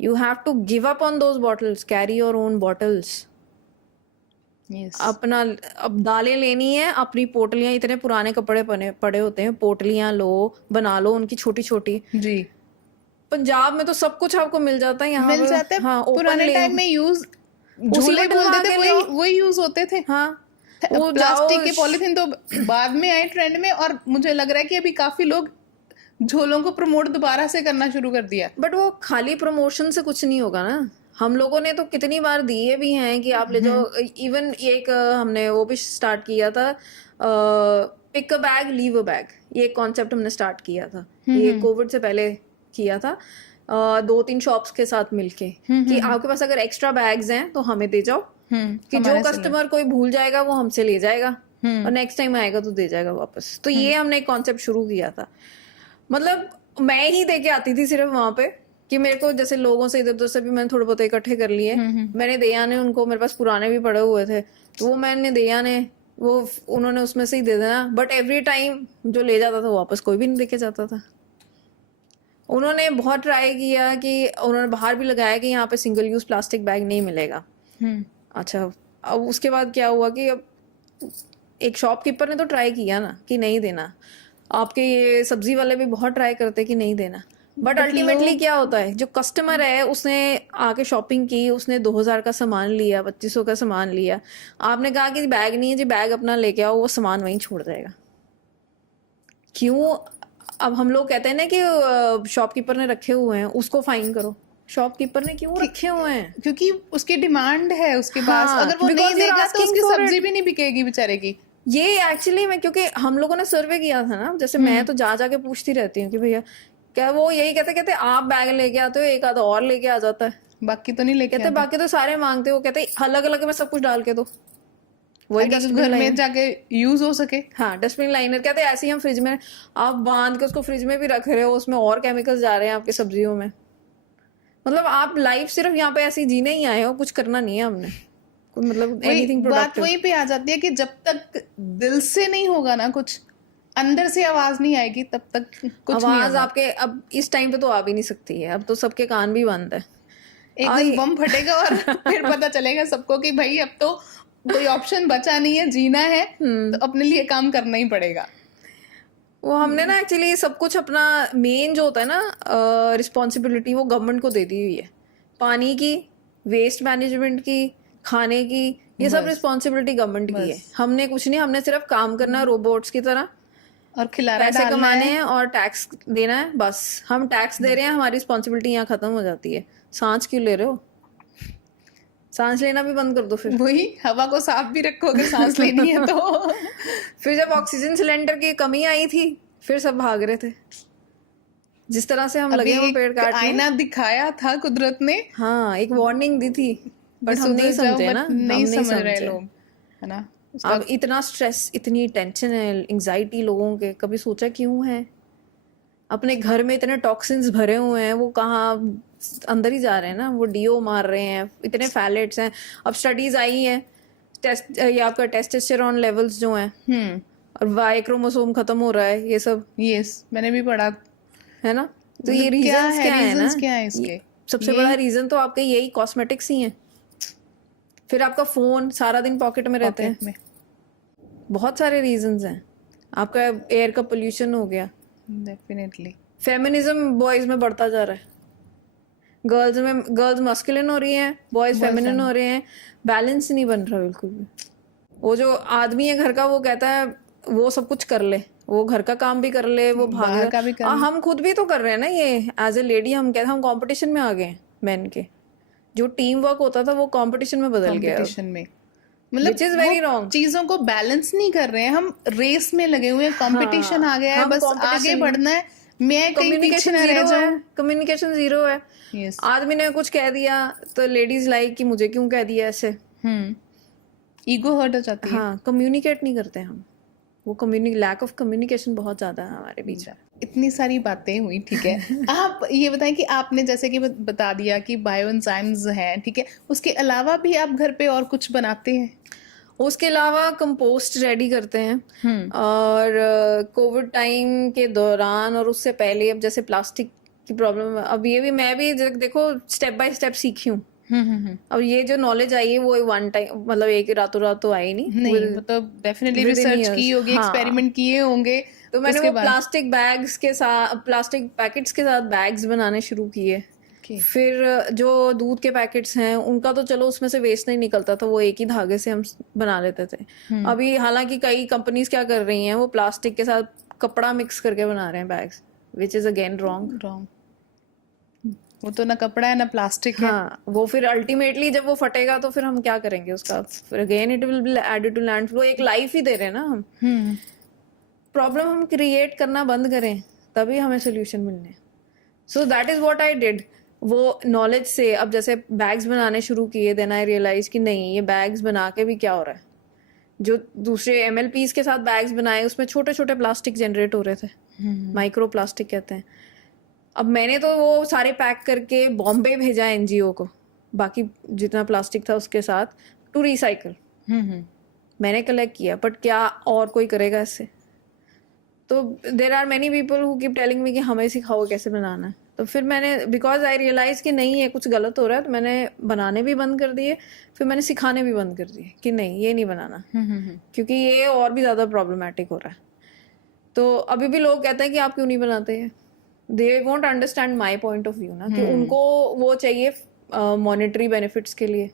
You have to give up on those bottles, carry your own bottles. अपना, अब दालें लेनी है, अपनी पोटलियां, इतने पुराने कपड़े पड़े होते हैं, पोटलियां लो, बना लो उनकी छोटी छोटी। जी, पंजाब में तो सब कुछ आपको मिल जाता है, यहाँ मिल जाता है। हाँ, पुराने टाइम में यूज झोले बोलते थे, वही यूज होते थे। हाँ, वो प्लास्टिक के पॉलिथीन तो बाद में आए ट्रेंड में, और मुझे लग रहा है कि अभी काफी लोग झोलों को प्रमोट दोबारा से करना शुरू कर दिया। बट वो खाली प्रमोशन से कुछ नहीं होगा ना। हम लोगों ने तो कितनी बार दिए भी हैं कि आप ले जाओ। इवन एक हमने वो भी स्टार्ट किया था, pick a bag leave a bag, ये कॉन्सेप्ट हमने स्टार्ट किया था, ये कोविड से पहले किया था, 2-3 शॉप्स के साथ मिलके, कि आपके पास अगर एक्स्ट्रा बैग्स हैं तो हमें दे जाओ, कि जो कस्टमर कोई भूल जाएगा वो हमसे ले जाएगा और नेक्स्ट टाइम आएगा तो दे जाएगा वापस। तो ये हमने एक कॉन्सेप्ट शुरू किया था। मतलब मैं ही दे के आती थी सिर्फ वहां पे, कि मेरे को जैसे लोगों से इधर उधर से भी मैंने थोड़े बहुत इकट्ठे कर लिए, मैंने दे आने उनको, मेरे पास पुराने भी पड़े हुए थे तो वो मैंने दे आने, वो उन्होंने उसमें से ही दे देना। बट एवरी टाइम जो ले जाता था वापस कोई भी नहीं लेके जाता था। उन्होंने बहुत ट्राई किया कि उन्होंने बाहर भी लगाया कि यहाँ पे सिंगल यूज प्लास्टिक बैग नहीं मिलेगा। अच्छा, अब उसके बाद क्या हुआ कि अब एक शॉपकीपर ने तो ट्राई किया ना कि नहीं देना, आपके ये सब्जी वाले भी बहुत ट्राई करते कि नहीं देना, बट अल्टीमेटली क्या होता है, जो कस्टमर है उसने आके शॉपिंग की, उसने 2000 का सामान लिया, 2500 का सामान लिया, आपने कहा कि बैग नहीं है जी, बैग अपना लेके आओ, वो सामान वहीं छोड़ जाएगा। क्यों? अब हम लोग कहते हैं ना कि शॉपकीपर ने रखे हुए हैं, उसको फाइन करो। शॉपकीपर ने क्यों रखे हुए हैं? क्योंकि उसकी डिमांड है उसके पास। अगर वो नहीं देगा तो उसकी सब्जी भी नहीं बिकेगी बेचारे की। ये एक्चुअली मैं, क्योंकि हम लोगों ने सर्वे किया था ना, जैसे मैं तो जा जाके पूछती रहती हूँ कि भैया क्या, वो यही कहते आप बैग लेके आते हो, एक आधा और लेके आ जाता है, बाकी तो नहीं लेके कहते बाकी तो सारे मांगते हो, कहते अलग अलग में सब कुछ डाल के दो, वही घर में जाके यूज हो सके। हाँ, डस्टबिन लाइनर कहते हैं ऐसे ही हम फ्रिज में आप बांध के उसको फ्रिज में भी रख रहे हो, उसमें और केमिकल्स जा रहे हैं आपकी सब्जियों में। मतलब आप लाइफ सिर्फ यहाँ पे ऐसी जीने ही आए हो, कुछ करना नहीं है हमने, मतलब एनीथिंग प्रोडक्टिव। बात वहीं पे आ जाती है कि जब तक दिल से नहीं होगा ना कुछ, अंदर से आवाज नहीं आएगी, तब तक कुछ आवाज नहीं आपके अब इस टाइम पे तो आ भी नहीं सकती है, अब तो सबके कान भी बंद है। एक दिन बम फटेगा और फिर पता चलेगा सबको कि भाई अब तो कोई ऑप्शन बचा नहीं है, जीना है तो अपने लिए काम करना ही पड़ेगा। वो हमने ना एक्चुअली सब कुछ अपना मेन जो होता है ना रिस्पॉन्सिबिलिटी, वो गवर्नमेंट को दे दी हुई है। पानी की, वेस्ट मैनेजमेंट की, खाने की, ये सब रिस्पॉन्सिबिलिटी गवर्नमेंट की है। हमने कुछ नहीं, हमने सिर्फ काम करना रोबोट्स की तरह और खिलाना, पैसे कमाने हैं और टैक्स देना है, बस। हम टैक्स दे रहे हैं, हमारी रिस्पॉन्सिबिलिटी यहाँ खत्म हो जाती है। सांस क्यों ले रहे हो? सांस लेना भी बंद कर दो फिर। वही, हवा को साफ भी रखो अगर सांस लेनी है तो। फिर जब ऑक्सीजन सिलेंडर की कमी आई थी, फिर सब भाग रहे थे। जिस तरह से हम लगे हुए पेड़ काटने, आईना दिखाया था कुदरत ने, हाँ, एक वार्निंग दी थी, बट हम नहीं समझे ना, नहीं समझ रहे लोग, है ना। अब इतना स्ट्रेस, इतनी टेंशन है, एंजाइटी लोगों के, कभी सोचा क्यों है? अपने घर में इतने टॉक्सिन्स भरे हुए हैं, वो कहाँ अंदर ही जा रहे हैं ना, वो डीओ मार रहे हैं, इतने फैलेट्स हैं। अब स्टडीज आई हैं, टेस्ट ये आपका टेस्टोस्टेरोन लेवल्स जो हैं, और वाई क्रोमोसोम खत्म हो रहा है, ये सब। यस, मैंने भी पढ़ा है ना। तो ये रीजंस क्या है ना, क्या है इसके? सबसे बड़ा रीजन तो आपके यही कॉस्मेटिक्स ही हैं। फिर आपका फोन सारा दिन पॉकेट में रहते हैं, बहुत सारे रीजंस हैं। आपका एयर का पोल्यूशन हो गया, डेफिनेटली। फेमिनिज्म बॉयज में बढ़ता जा रहा है, गर्ल्स मस्कुलिन हो रही हैं, बॉयज फेमिनिन हो रहे हैं, बैलेंस नहीं बन रहा बिल्कुल भी। वो जो आदमी है घर का वो कहता है वो सब कुछ कर ले, वो घर का काम भी कर ले, वो बाहर का भी कर ले। हम खुद भी तो कर रहे हैं ना ये एज ए लेडी। हम कहते हैं हम कंपटीशन में आ गए हैं मैन के। जो टीम वर्क होता था वो कंपटीशन में बदल गया, कंपटीशन में, मतलब Which is very wrong. चीजों को बैलेंस नहीं कर रहे हैं, हम रेस में लगे हुए हैं, कंपटीशन आ गया है, बस आगे बढ़ना है, मैं कहीं पीछे ना रह जाऊं। कम्युनिकेशन जीरो है। Yes. आदमी ने कुछ कह दिया तो लेडीज लाइक कि मुझे क्यों कह दिया ऐसे, ईगो हर्ट हो जाती है। हाँ, कम्युनिकेट नहीं करते हम, वो लैक ऑफ कम्युनिकेशन बहुत ज्यादा है हमारे बीच में। इतनी सारी बातें हुई, ठीक है। आप ये बताएं कि आपने जैसे कि बता दिया कि बायो एंजाइम्स हैं, ठीक है, उसके अलावा भी आप घर पे और कुछ बनाते हैं? उसके अलावा कंपोस्ट रेडी करते हैं, और कोविड टाइम के दौरान और उससे पहले, अब जैसे प्लास्टिक की प्रॉब्लम, अब ये भी मैं भी देखो स्टेप बाय स्टेप सीखी हूँ। अब ये जो नॉलेज आई है वो वन टाइम, मतलब एक रातों रात तो आई नहीं, मतलब डेफिनेटली रिसर्च की होगी, एक्सपेरिमेंट किए होंगे। तो मैंने वो प्लास्टिक बैग्स के साथ, प्लास्टिक पैकेट्स के साथ बैग्स बनाने शुरू किए। फिर जो दूध के पैकेट्स हैं उनका तो चलो उसमें से वेस्ट नहीं निकलता था, वो एक ही धागे से हम बना लेते थे। अभी हालांकि कई कंपनीज क्या कर रही हैं, वो प्लास्टिक के साथ कपड़ा मिक्स करके बना रहे हैं bags, which is again wrong. वो तो ना कपड़ा है ना प्लास्टिक है। हाँ, वो फिर अल्टीमेटली जब वो फटेगा तो फिर हम क्या करेंगे उसका, फिर again it will be added to landfill. वो एक लाइफ ही दे रहे हैं ना हम। प्रॉब्लम हम क्रिएट करना बंद करें तभी हमें सोल्यूशन मिलने। So that is what I did. वो नॉलेज से अब जैसे बैग्स बनाने शुरू किए, देन आई रियलाइज कि नहीं, ये बैग्स बना के भी क्या हो रहा है। जो दूसरे MLPs के साथ बैग्स बनाए उसमें छोटे छोटे प्लास्टिक जनरेट हो रहे थे, माइक्रो प्लास्टिक कहते हैं। अब मैंने तो वो सारे पैक करके बॉम्बे भेजा NGO को, बाकी जितना प्लास्टिक था उसके साथ, टू रिसाइकल। मैंने कलेक्ट किया, बट क्या और कोई करेगा इससे? तो there are many people who keep telling me कि हमें सिखाओ कैसे बनाना है। तो फिर मैंने, बिकॉज आई रियलाइज कि नहीं ये कुछ गलत हो रहा है, तो मैंने बनाने भी बंद कर दिए, फिर मैंने सिखाने भी बंद कर दिए कि नहीं ये नहीं बनाना, क्योंकि ये और भी ज़्यादा प्रॉब्लमेटिक हो रहा है। तो अभी भी लोग कहते हैं कि आप क्यों नहीं बनाते हैं, they won't understand my point of view ना, कि उनको वो चाहिए मॉनेटरी बेनिफिट्स के लिए,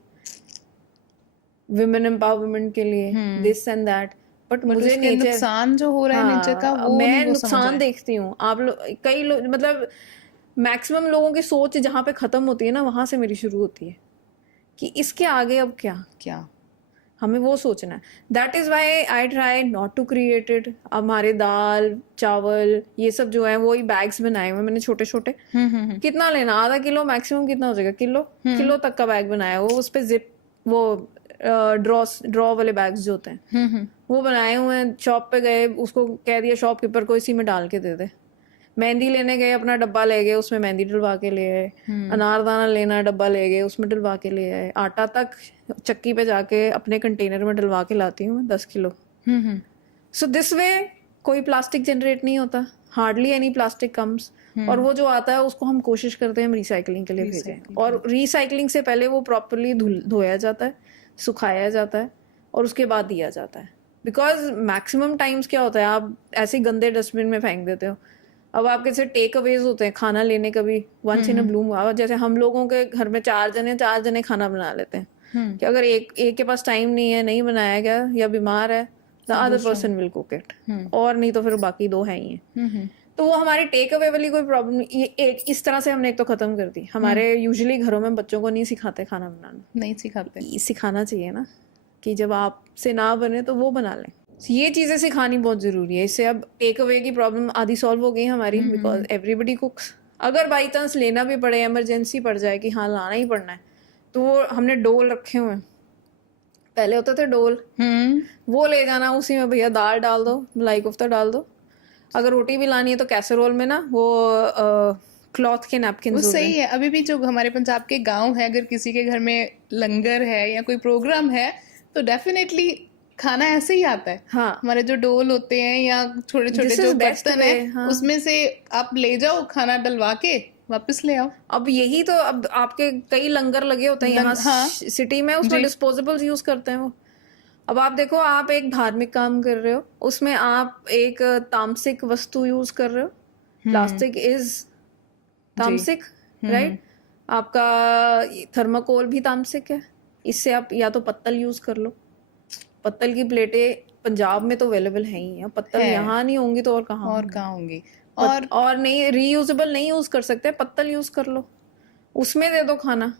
विमेन एम्पावरमेंट के लिए, दिस एंड दैट, बट मुझे नुकसान जो हो रहा है नेचर का वो मैं नुकसान देखती हूँ। आप लोग, कई लोग, मतलब मैक्सिमम लोगों की सोच जहाँ पे खत्म होती है ना, वहां से मेरी शुरू होती है कि इसके आगे अब क्या हमें वो सोचना है। That is why I try not to create it. अब हमारे दाल चावल ये सब जो है वो ही बैग्स बनाए हुए मैंने छोटे छोटे। कितना लेना, आधा किलो मैक्सिमम, कितना हो जाएगा, किलो तक का बैग बनाया। वो उस पे जिप, वो ड्रॉ वाले बैग्स जो होते हैं वो बनाए हुए हैं। शॉप पे गए, उसको कह दिया शॉपकीपर को इसी में डाल के दे दे। मेहंदी लेने गए, अपना डब्बा ले गए, उसमें मेहंदी डलवा के ले आए। अनारदाना लेना, डब्बा ले गए, उसमें डलवा के ले आए। आटा तक चक्की पे जाके अपने कंटेनर में डलवा के लाती हूँ 10 किलो। सो दिस वे कोई प्लास्टिक जनरेट नहीं होता, हार्डली एनी प्लास्टिक कम्स। और वो जो आता है उसको हम कोशिश करते हैं हम रिसाइकलिंग के लिए भेजें, और रिसाइकलिंग से पहले वो प्रॉपरली धोया जाता है, सुखाया जाता है, और उसके बाद दिया जाता है। बिकॉज मैक्सिमम टाइम्स क्या होता है, आप ऐसे गंदे डस्टबिन में फेंक देते हो। अब आपके से टेक अवेज होते हैं खाना लेने का भी, once in a blue moon. जैसे हम लोगों के घर में 4 जने खाना बना लेते हैं कि अगर एक के पास टाइम नहीं है, नहीं बनाया गया या बीमार है, the other person will cook it, और नहीं तो फिर बाकी 2 है ही हैं। तो वो हमारी टेक अवे वाली कोई प्रॉब्लम, ये एक इस तरह से हमने एक तो खत्म कर दी। हमारे यूजुअली घरों में बच्चों को नहीं सिखाते खाना बनाना, नहीं सिखाते। सिखाना चाहिए ना कि जब आपसे ना बने तो वो बना लें। ये चीजें सिखानी बहुत जरूरी है। इससे अब टेक अवे की प्रॉब्लम आधी सॉल्व हो गई हमारी, बिकॉज एवरीबडी कुक्स। अगर बाई चांस लेना भी पड़े, इमरजेंसी पड़ जाए कि हाँ लाना ही पड़ना है, तो वो हमने डोल रखे हुए हैं। पहले होते थे डोल, वो ले जाना, उसी में भैया दाल डाल दो, मलाई कोफ्ता डाल दो। अगर रोटी भी लानी है तो कैसरोल में ना वो क्लॉथ के नैपकिन, वो सही है। अभी भी जो हमारे पंजाब के गांव है, अगर किसी के घर में लंगर है या कोई प्रोग्राम है तो डेफिनेटली खाना ऐसे ही आता है। हाँ, हमारे जो डोल होते हैं या छोटे छोटे जो बर्तन है, हाँ, उसमें से आप ले जाओ, खाना डलवा के वापस ले आओ। अब यही तो, अब आपके कई लंगर लगे होते हैं यहाँ, हाँ, सिटी में, उसमें डिस्पोजेबल्स यूज करते हैं वो। अब आप देखो, आप एक धार्मिक काम कर रहे हो, उसमें आप एक तामसिक वस्तु यूज कर रहे हो. प्लास्टिक इज तामसिक, राइट? आपका थर्माकोल भी तामसिक है. इससे आप या तो पत्तल यूज कर लो. पत्तल की प्लेटें पंजाब में तो अवेलेबल है ही है. पत्तल यहाँ नहीं होंगी तो और कहाँ होंगी. और नहीं, रीयूजेबल नहीं यूज कर सकते, पत्तल यूज कर लो, उसमें दे दो खाना.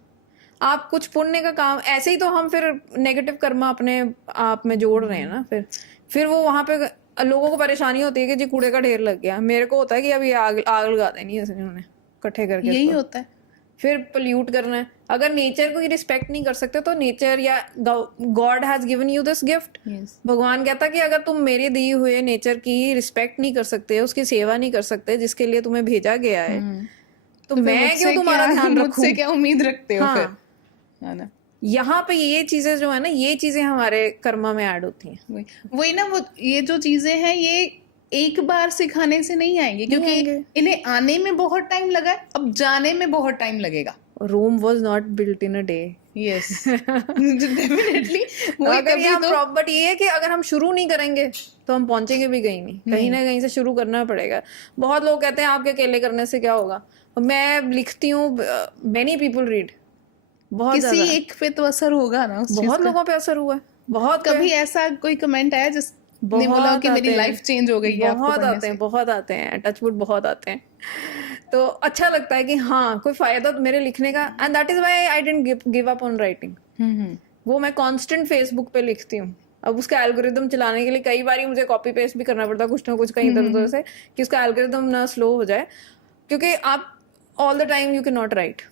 आप कुछ पुण्य का काम, ऐसे ही तो हम फिर नेगेटिव कर्मा अपने आप में जोड़ रहे हैं ना. फिर वो वहां पे लोगों को परेशानी होती है कि जी कूड़े का ढेर लग गया. मेरे को होता है कि अब ये आग लगा देनी है उन्होंने इकट्ठे करके. यही होता है. फिर पोल्यूट करना है. अगर नेचर को रिस्पेक्ट नहीं कर सकते तो नेचर या God has given you this gift. भगवान कहता कि अगर तुम मेरे दिए हुए नेचर की रिस्पेक्ट नहीं कर सकते, उसकी सेवा नहीं कर सकते जिसके लिए तुम्हें भेजा गया है, तो मैं क्यों तुम्हारा ध्यान रखूं? मुझसे क्या उम्मीद रखते हो? फिर है ना, यहाँ पे ये चीजें जो है ना, ये चीजें हमारे कर्मा में ऐड होती हैं. वही ना, वो ये जो चीजें हैं ये एक बार सिखाने से नहीं आएंगे, क्योंकि इन्हें आने में बहुत टाइम लगा है, अब जाने में बहुत टाइम लगेगा. Rome was not built in a day. Yes, definitely. But ये है कि अगर हम शुरू नहीं करेंगे तो हम पहुंचेंगे भी कहीं ना कहीं से शुरू करना पड़ेगा. बहुत लोग कहते हैं आपके अकेले करने से क्या होगा. मैं लिखती हूँ, मेनी पीपल रीड, बहुत किसी एक पे तो असर होगा ना. बहुत लोगों पे असर हुआ है. बहुत कभी ऐसा कोई कमेंट आया जिसने बोला कि मेरी लाइफ चेंज हो गई है? बहुत आते हैं टचवुड, बहुत आते हैं. तो अच्छा लगता है कि हाँ कोई फायदा तो मेरे लिखने का. And that is why I didn't give up on writing. वो मैं कांस्टेंट फेसबुक पे लिखती हूँ. अब उसका एल्गोरिदम चलाने के लिए कई बार मुझे कॉपी पेस्ट भी करना पड़ता है कुछ ना कुछ कहीं इधर उधर से, कि उसका एल्गोरिदम ना स्लो हो जाए. क्योंकि आप all the time you can not right.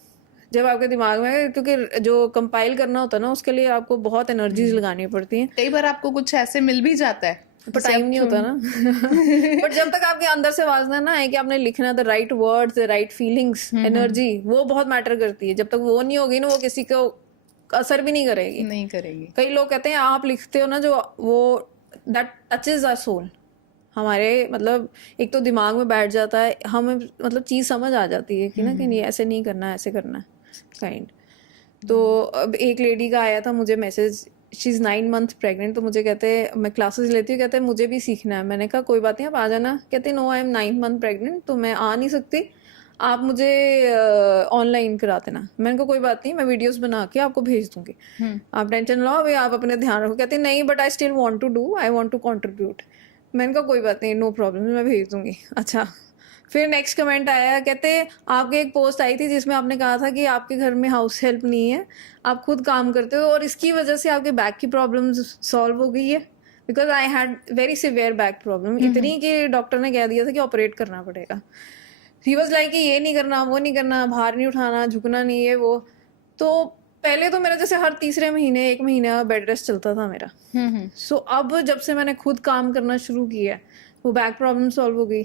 जब आपके दिमाग में, क्योंकि जो कंपाइल करना होता है ना, उसके लिए आपको बहुत एनर्जीज लगानी पड़ती हैं. कई बार आपको कुछ ऐसे मिल भी जाता है पर टाइम नहीं होता ना. बट जब तक आपके अंदर से वासना ना है कि आपने लिखना, the right words, the right feelings, energy, वो बहुत मैटर करती है. जब तक वो नहीं होगी ना, वो किसी को असर भी नहीं करेगी. कई लोग कहते हैं आप लिखते हो ना, जो वो दैट टचेज आवर सोल. हमारे मतलब एक तो दिमाग में बैठ जाता है, हमें मतलब चीज समझ आ जाती है कि ना कि नहीं ऐसे नहीं करना, ऐसे करना काइंड. तो अब एक लेडी का आया था मुझे message, she is 9 months pregnant. तो मुझे कहते, मैं क्लासेस लेती हूँ, कहते मुझे भी सीखना है. मैंने कहा कोई बात नहीं, आप आ जाना. कहते no, I am 9 months pregnant, तो मैं आ नहीं सकती, आप मुझे ऑनलाइन करा देना. मैंने कहा कोई बात नहीं, मैं वीडियोस बना के आपको भेज दूंगी, आप टेंशन लो, अभी आप अपने ध्यान रखो. कहते नहीं, but I still want to do, I want to contribute. मैंने कहा कोई बात नहीं, नो प्रॉब्लम, मैं भेज दूंगी. अच्छा, फिर नेक्स्ट कमेंट आया, कहते आपके एक पोस्ट आई थी जिसमें आपने कहा था कि आपके घर में हाउस हेल्प नहीं है, आप खुद काम करते हो और इसकी वजह से आपके बैक की प्रॉब्लम्स सॉल्व हो गई है. Because I had very severe back problem, इतनी कि डॉक्टर ने कह दिया था कि ऑपरेट करना पड़ेगा. ही वॉज लाइक कि ये नहीं करना, वो नहीं करना, भार नहीं उठाना, झुकना नहीं है वो. तो पहले तो मेरा जैसे हर तीसरे महीने 1 महीना बेड रेस्ट चलता था मेरा. सो अब जब से मैंने खुद काम करना शुरू किया, वो बैक प्रॉब्लम सॉल्व हो गई.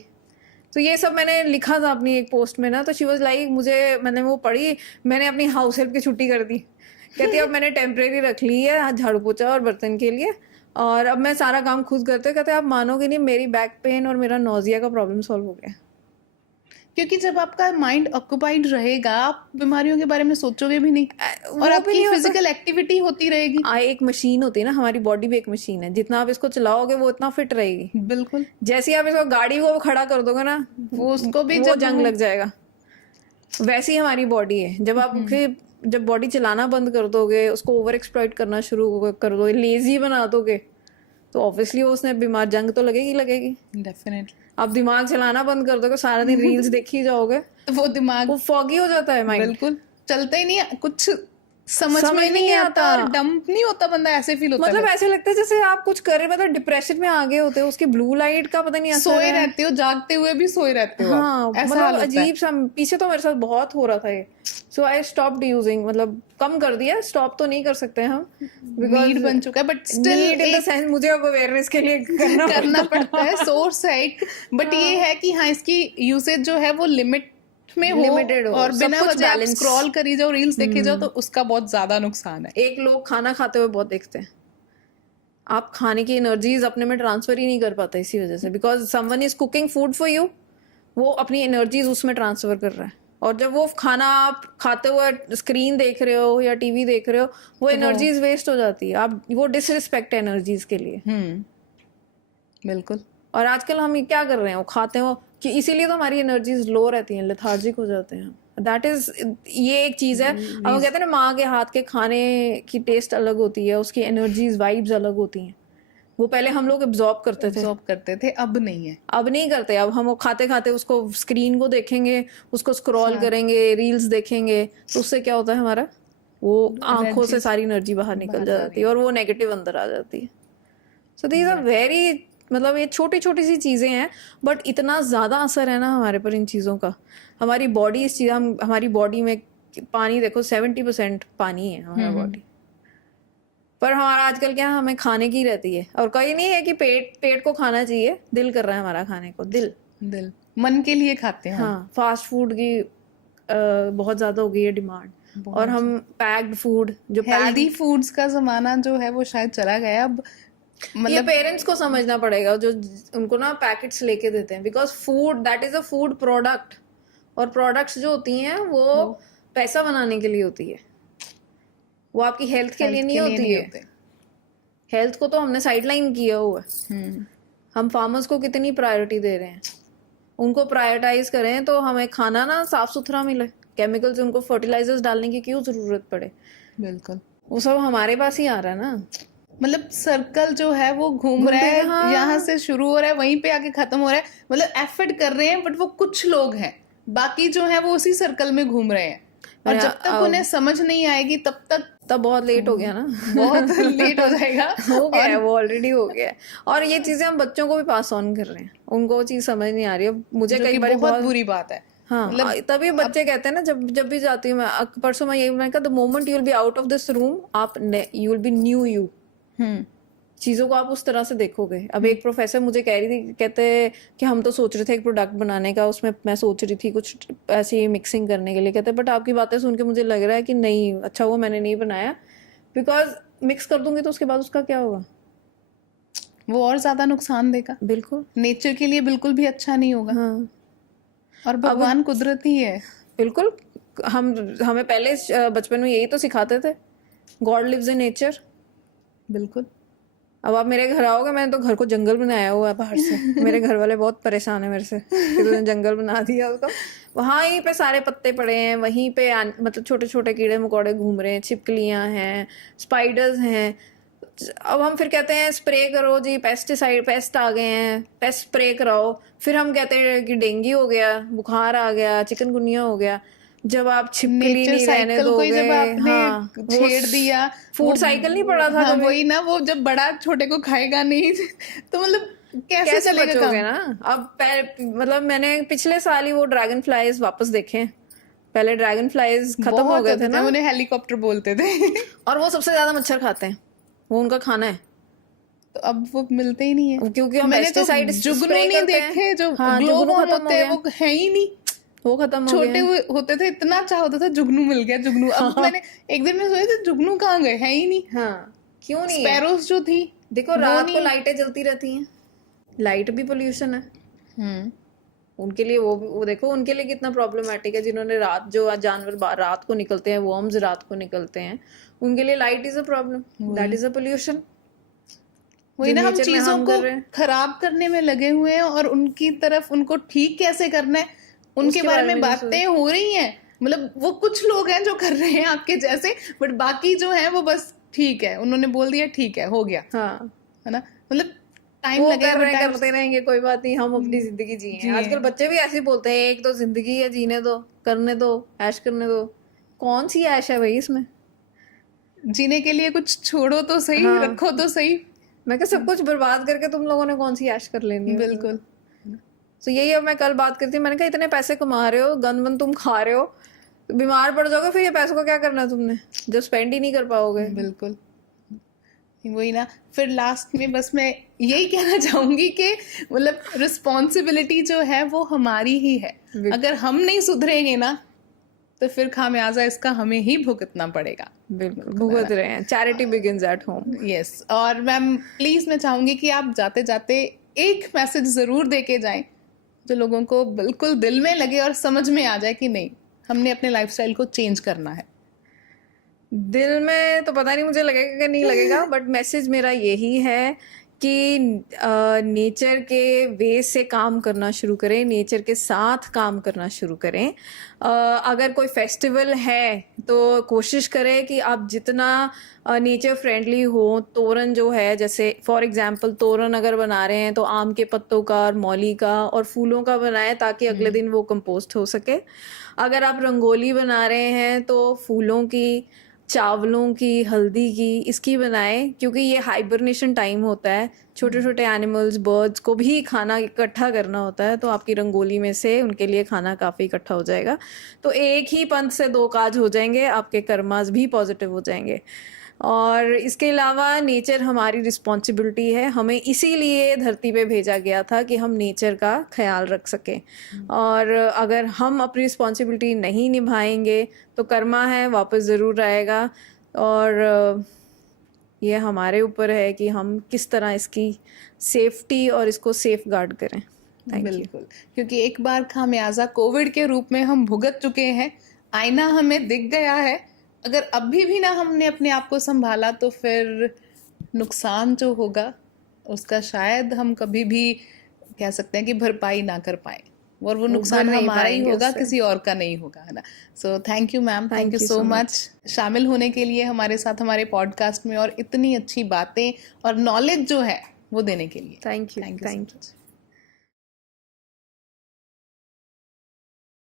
तो ये सब मैंने लिखा था अपनी एक पोस्ट में ना. तो शी वाज लाइक, मैंने वो पढ़ी, मैंने अपनी हाउस हेल्प की छुट्टी कर दी. कहती अब मैंने टेम्परेरी रख ली है झाड़ू पोछा और बर्तन के लिए, और अब मैं सारा काम खुद करते हो. कहते आप मानोगे नहीं, मेरी बैक पेन और मेरा नोजिया का प्रॉब्लम सॉल्व हो गया. क्योंकि जब आपका माइंड ऑक्यूपाइड रहेगा, आप बीमारियों के बारे में सोचोगे भी नहीं, और आपकी फिजिकल एक्टिविटी होती रहेगी. एक मशीन होती है ना, हमारी बॉडी भी एक मशीन है. जितना आप इसको चलाओगे वो इतना फिट रहेगी. बिल्कुल. जैसे आप इसको गाड़ी को खड़ा कर दोगे ना, वो उसको भी जंग लग जाएगा. वैसी हमारी बॉडी है. जब बॉडी चलाना बंद कर दोगे, उसको ओवर एक्सप्लॉइट करना शुरू कर दोगे, लेजी बना दोगे, तो ऑब्वियसली उसने बीमार, जंग तो लगेगी. डेफिनेटली. आप दिमाग चलाना बंद कर दोगे, सारा दिन रील्स देखी जाओगे, तो वो दिमाग वो फॉगी हो जाता है माइंड. बिल्कुल, चलता ही नहीं, कुछ समझ में नहीं आता, डंप नहीं होता बंदा, ऐसे फील होता है. मतलब ऐसे लगता है जैसे आप कुछ कर रहे, मतलब डिप्रेशन में आ गए होते हो, उसकी ब्लू लाइट का पता नहीं, सोए रहते हो, जागते हुए भी सोए रहते हो. हाँ, मतलब अजीब सा. पीछे तो मेरे साथ बहुत हो रहा था ये. सो आई स्टॉप्ड यूजिंग, मतलब कम कर दिया. स्टॉप तो नहीं कर सकते हम, नीड बन चुका है, but still in the sense मुझे अब अवेयरनेस के लिए करना पड़ता है. सोर्स है एक, बट ये है कि हाँ, इसकी यूसेज जो है वो लिमिट में हो, और बिना वजह आप स्क्रॉल करी जाओ, रील्स देखी जाओ, तो उसका बहुत ज्यादा नुकसान है. एक लोग खाना खाते हुए बहुत देखते हैं, आप खाने की एनर्जीज अपने में ट्रांसफर ही नहीं कर पाते इसी वजह से. Because someone is cooking food for you, वो अपनी एनर्जीज उसमें ट्रांसफर कर रहा है. और जब वो खाना आप खाते हुए स्क्रीन देख रहे हो या टीवी देख रहे हो, वो एनर्जीज वेस्ट हो जाती है। आप वो डिसरिस्पेक्ट है एनर्जीज के लिए। बिल्कुल। और आजकल हम क्या कर रहे हैं, वो खाते हो कि इसीलिए तो हमारी एनर्जीज लो रहती हैं, लेथार्जिक हो जाते हैं। दैट इज, ये एक चीज है। अब हम कहते हैं ना, माँ के हाथ के खाने की टेस्ट अलग होती है, उसकी एनर्जीज वाइब्स अलग होती हैं। वो पहले हम लोग एब्जॉर्ब करते थे, अब नहीं है। अब नहीं करते। अब हम वो खाते खाते उसको स्क्रीन को देखेंगे, उसको स्क्रॉल करेंगे, रील्स देखेंगे, तो उससे क्या होता है हमारा, वो आंखों से सारी एनर्जी बाहर निकल जाती है और वो नेगेटिव अंदर आ जाती है। सो दीज आर वेरी, मतलब ये छोटी छोटी सी चीजें हैं, बट इतना ज्यादा असर है ना हमारे पर इन चीजों का। हमारी बॉडी इस चीज, हमारी बॉडी में पानी देखो 70% पानी है हमारा बॉडी, पर हमारा आजकल क्या, हमें खाने की रहती है। और कहीं नहीं है कि पेट को खाना चाहिए, दिल कर रहा है हमारा खाने को, दिल मन के लिए खाते हैं। हाँ, फास्ट फूड की बहुत ज्यादा हो गई है डिमांड, और हम पैक्ड फूड, जो हेल्दी फूड्स का जमाना जो है वो शायद चला गया अब। मतलब ये पेरेंट्स को समझना पड़ेगा, जो उनको ना पैकेट्स लेके देते हैं, because food that is a food product, और प्रोडक्ट्स जो होती हैं वो पैसा बनाने के लिए होती है, वो आपकी हेल्थ के लिए नहीं होती है। हेल्थ को तो हमने साइडलाइन किया हुआ है। हम फार्मर्स को कितनी प्रायोरिटी दे रहे हैं, उनको प्रायोरिटाइज करें तो हमें खाना ना साफ सुथरा मिले, केमिकल्स, उनको फर्टिलाइजर्स डालने की क्यों जरूरत पड़े। बिल्कुल, वो सब हमारे पास ही आ रहा है ना। मतलब सर्कल जो है वो घूम रहा है, हाँ। यहाँ से शुरू हो रहा है, वहीं पे आके खत्म हो रहा है। मतलब एफर्ट कर रहे हैं, बट वो कुछ लोग हैं, बाकी जो है वो उसी सर्कल में घूम रहे हैं। और जब तक उन्हें समझ नहीं आएगी तब बहुत लेट हो गया ना। बहुत लेट हो जाएगा। हो गया है, वो ऑलरेडी हो गया है। और ये चीजें हम बच्चों को भी पास ऑन कर रहे हैं, उनको वो चीज समझ नहीं आ रही है। मुझे कई बार बहुत बुरी बात है। हाँ, मतलब तभी बच्चे कहते हैं ना, जब भी जाती हूँ मैं, परसों मैं कहा, the moment you will be out of this room, आप you will be new you. चीजों को आप उस तरह से देखोगे। अब एक प्रोफेसर मुझे कह रही थी, कहते कि हम तो सोच रहे थे एक प्रोडक्ट बनाने का, उसमें मैं सोच रही थी कुछ ऐसी मिक्सिंग करने के लिए, कहते बट आपकी बातें सुन के मुझे लग रहा है कि नहीं, अच्छा वो मैंने नहीं बनाया, बिकॉज मिक्स कर दूंगी तो उसके बाद उसका क्या होगा, वो और ज्यादा नुकसान देगा। बिल्कुल, नेचर के लिए बिल्कुल भी अच्छा नहीं होगा। हाँ। और भगवान कुदरती है। बिल्कुल, हमें पहले बचपन में यही तो सिखाते थे, गॉड लिव्स इन नेचर। बिल्कुल। अब आप मेरे घर आओगे, मैंने तो घर को जंगल बनाया हुआ है बाहर से। मेरे घर वाले बहुत परेशान है मेरे से कि तूने जंगल बना दिया उसको। वहाँ ही पे सारे पत्ते पड़े हैं, वहीं पे मतलब छोटे छोटे कीड़े मकोड़े घूम रहे हैं, छिपकलियाँ हैं, स्पाइडर्स हैं। अब हम फिर कहते हैं स्प्रे करो जी, पेस्ट आ गए हैं, पेस्ट स्प्रे कराओ। फिर हम कहते हैं कि डेंगू हो गया, बुखार आ गया, चिकनगुनिया हो गया। जब आप छिपकली नहीं रहने दोगे, जब आपने छेड़ दिया, फूड साइकिल नहीं पड़ा था, हाँ, वही ना, वो जब बड़ा छोटे को खाएगा नहीं तो मतलब कैसे चलेगा बचोगे ना। अब मतलब मैंने पिछले साल ही वो ड्रैगन फ्लाइज वापस देखे। पहले ड्रैगन फ्लाइज खत्म हो गए थे ना, उन्हें हेलीकॉप्टर बोलते थे। और वो सबसे ज्यादा मच्छर खाते हैं, वो उनका खाना है। तो अब वो मिलते ही नहीं है, क्योंकि हम पेस्टिसाइड जुगनू नहीं देखे, जो ग्लोबॉर्म होते हैं वो है ही नहीं, वो खत्म हो गए। छोटे होते थे, इतना अच्छा होता था, जुगनू मिल गया, जुगनू। अब मैंने एक दिन में सोचा था, जुगनू कहाँ गए, है ही नहीं। हाँ, क्यों नहीं? स्पैरोस जो थी, देखो रात को लाइटें जलती रहती हैं, लाइट भी पोल्यूशन है। उनके लिए वो देखो, उनके लिए कितना प्रॉब्लमेटिक है। जिन्होंने रात, जो जानवर रात को निकलते हैं, वर्म्स रात को निकलते हैं, उनके लिए light is a problem, that is a pollution. वही ना, हम चीजों को खराब करने में लगे हुए हैं, और उनकी तरफ, उनको ठीक कैसे करना है उनके बारे में बातें हो रही हैं। मतलब वो कुछ लोग हैं जो कर रहे हैं आपके जैसे, बट बाकी जो है वो बस ठीक है, उन्होंने बोल दिया ठीक है, हो गया। हाँ, है ना, मतलब टाइम लगेगा, करते रहेंगे, कोई बात नहीं, हम अपनी जिंदगी जिए। आजकल बच्चे भी ऐसे बोलते हैं, एक तो जिंदगी है, जीने दो, करने दो, ऐश करने दो। कौन सी ऐश है भाई इसमें? जीने के लिए कुछ छोड़ो तो सही, हाँ। रखो तो सही। मैं क्या, सब कुछ बर्बाद करके तुम लोगों ने कौन सी ऐश कर लेनी है? बिल्कुल। तो यही अब मैं कल बात करती हूँ, मैंने कहा इतने पैसे कमा रहे हो, गन वन तुम खा रहे हो, बीमार पड़ जाओगे, फिर ये पैसों को क्या करना तुमने, जब स्पेंड ही नहीं कर पाओगे। बिल्कुल, वही ना। फिर लास्ट में बस मैं यही कहना चाहूंगी कि मतलब रिस्पॉन्सिबिलिटी जो है वो हमारी ही है। अगर हम नहीं सुधरेंगे ना, तो फिर खामियाजा इसका हमें ही भुगतना पड़ेगा। बिल्कुल, भुगत रहे हैं। Charity begins at home. Yes. और मैम प्लीज, मैं चाहूंगी कि आप जाते जाते एक मैसेज जरूर दे के जाएं, जो लोगों को बिल्कुल दिल में लगे और समझ में आ जाए कि नहीं, हमने अपने लाइफस्टाइल को चेंज करना है? दिल में तो पता नहीं मुझे लगेगा कि नहीं लगेगा, बट मैसेज मेरा यही है कि नेचर के वे से काम करना शुरू करें, नेचर के साथ काम करना शुरू करें। अगर कोई फेस्टिवल है तो कोशिश करें कि आप जितना नेचर फ्रेंडली हो, तोरण जो है, जैसे फॉर एग्जांपल तोरण अगर बना रहे हैं तो आम के पत्तों का और मौली का और फूलों का बनाएं ताकि अगले दिन वो कंपोस्ट हो सके। अगर आप रंगोली बना रहे हैं तो फूलों की, चावलों की, हल्दी की, इसकी बनाएं, क्योंकि ये हाइबरनेशन टाइम होता है। छोटे छोटे एनिमल्स, बर्ड्स को भी खाना इकट्ठा करना होता है, तो आपकी रंगोली में से उनके लिए खाना काफ़ी इकट्ठा हो जाएगा। तो एक ही पंथ से दो काज हो जाएंगे, आपके कर्मास भी पॉजिटिव हो जाएंगे। और इसके अलावा नेचर हमारी रिस्पॉन्सिबिलिटी है, हमें इसीलिए धरती पे भेजा गया था कि हम नेचर का ख्याल रख सकें। और अगर हम अपनी रिस्पॉन्सिबिलिटी नहीं निभाएंगे तो कर्मा है, वापस ज़रूर आएगा। और ये हमारे ऊपर है कि हम किस तरह इसकी सेफ्टी और इसको सेफ गार्ड करें। बिल्कुल, क्योंकि एक बार खामियाजा कोविड के रूप में हम भुगत चुके हैं, आईना हमें दिख गया है। अगर अभी भी ना हमने अपने आप को संभाला तो फिर नुकसान जो होगा उसका शायद हम कभी भी कह सकते हैं कि भरपाई ना कर पाए, और वो नुकसान हमारा ही होगा, किसी और का नहीं होगा, है ना। So thank you ma'am, thank you so much शामिल होने के लिए हमारे साथ हमारे पॉडकास्ट में, और इतनी अच्छी बातें और नॉलेज जो है वो देने के लिए। Thank you.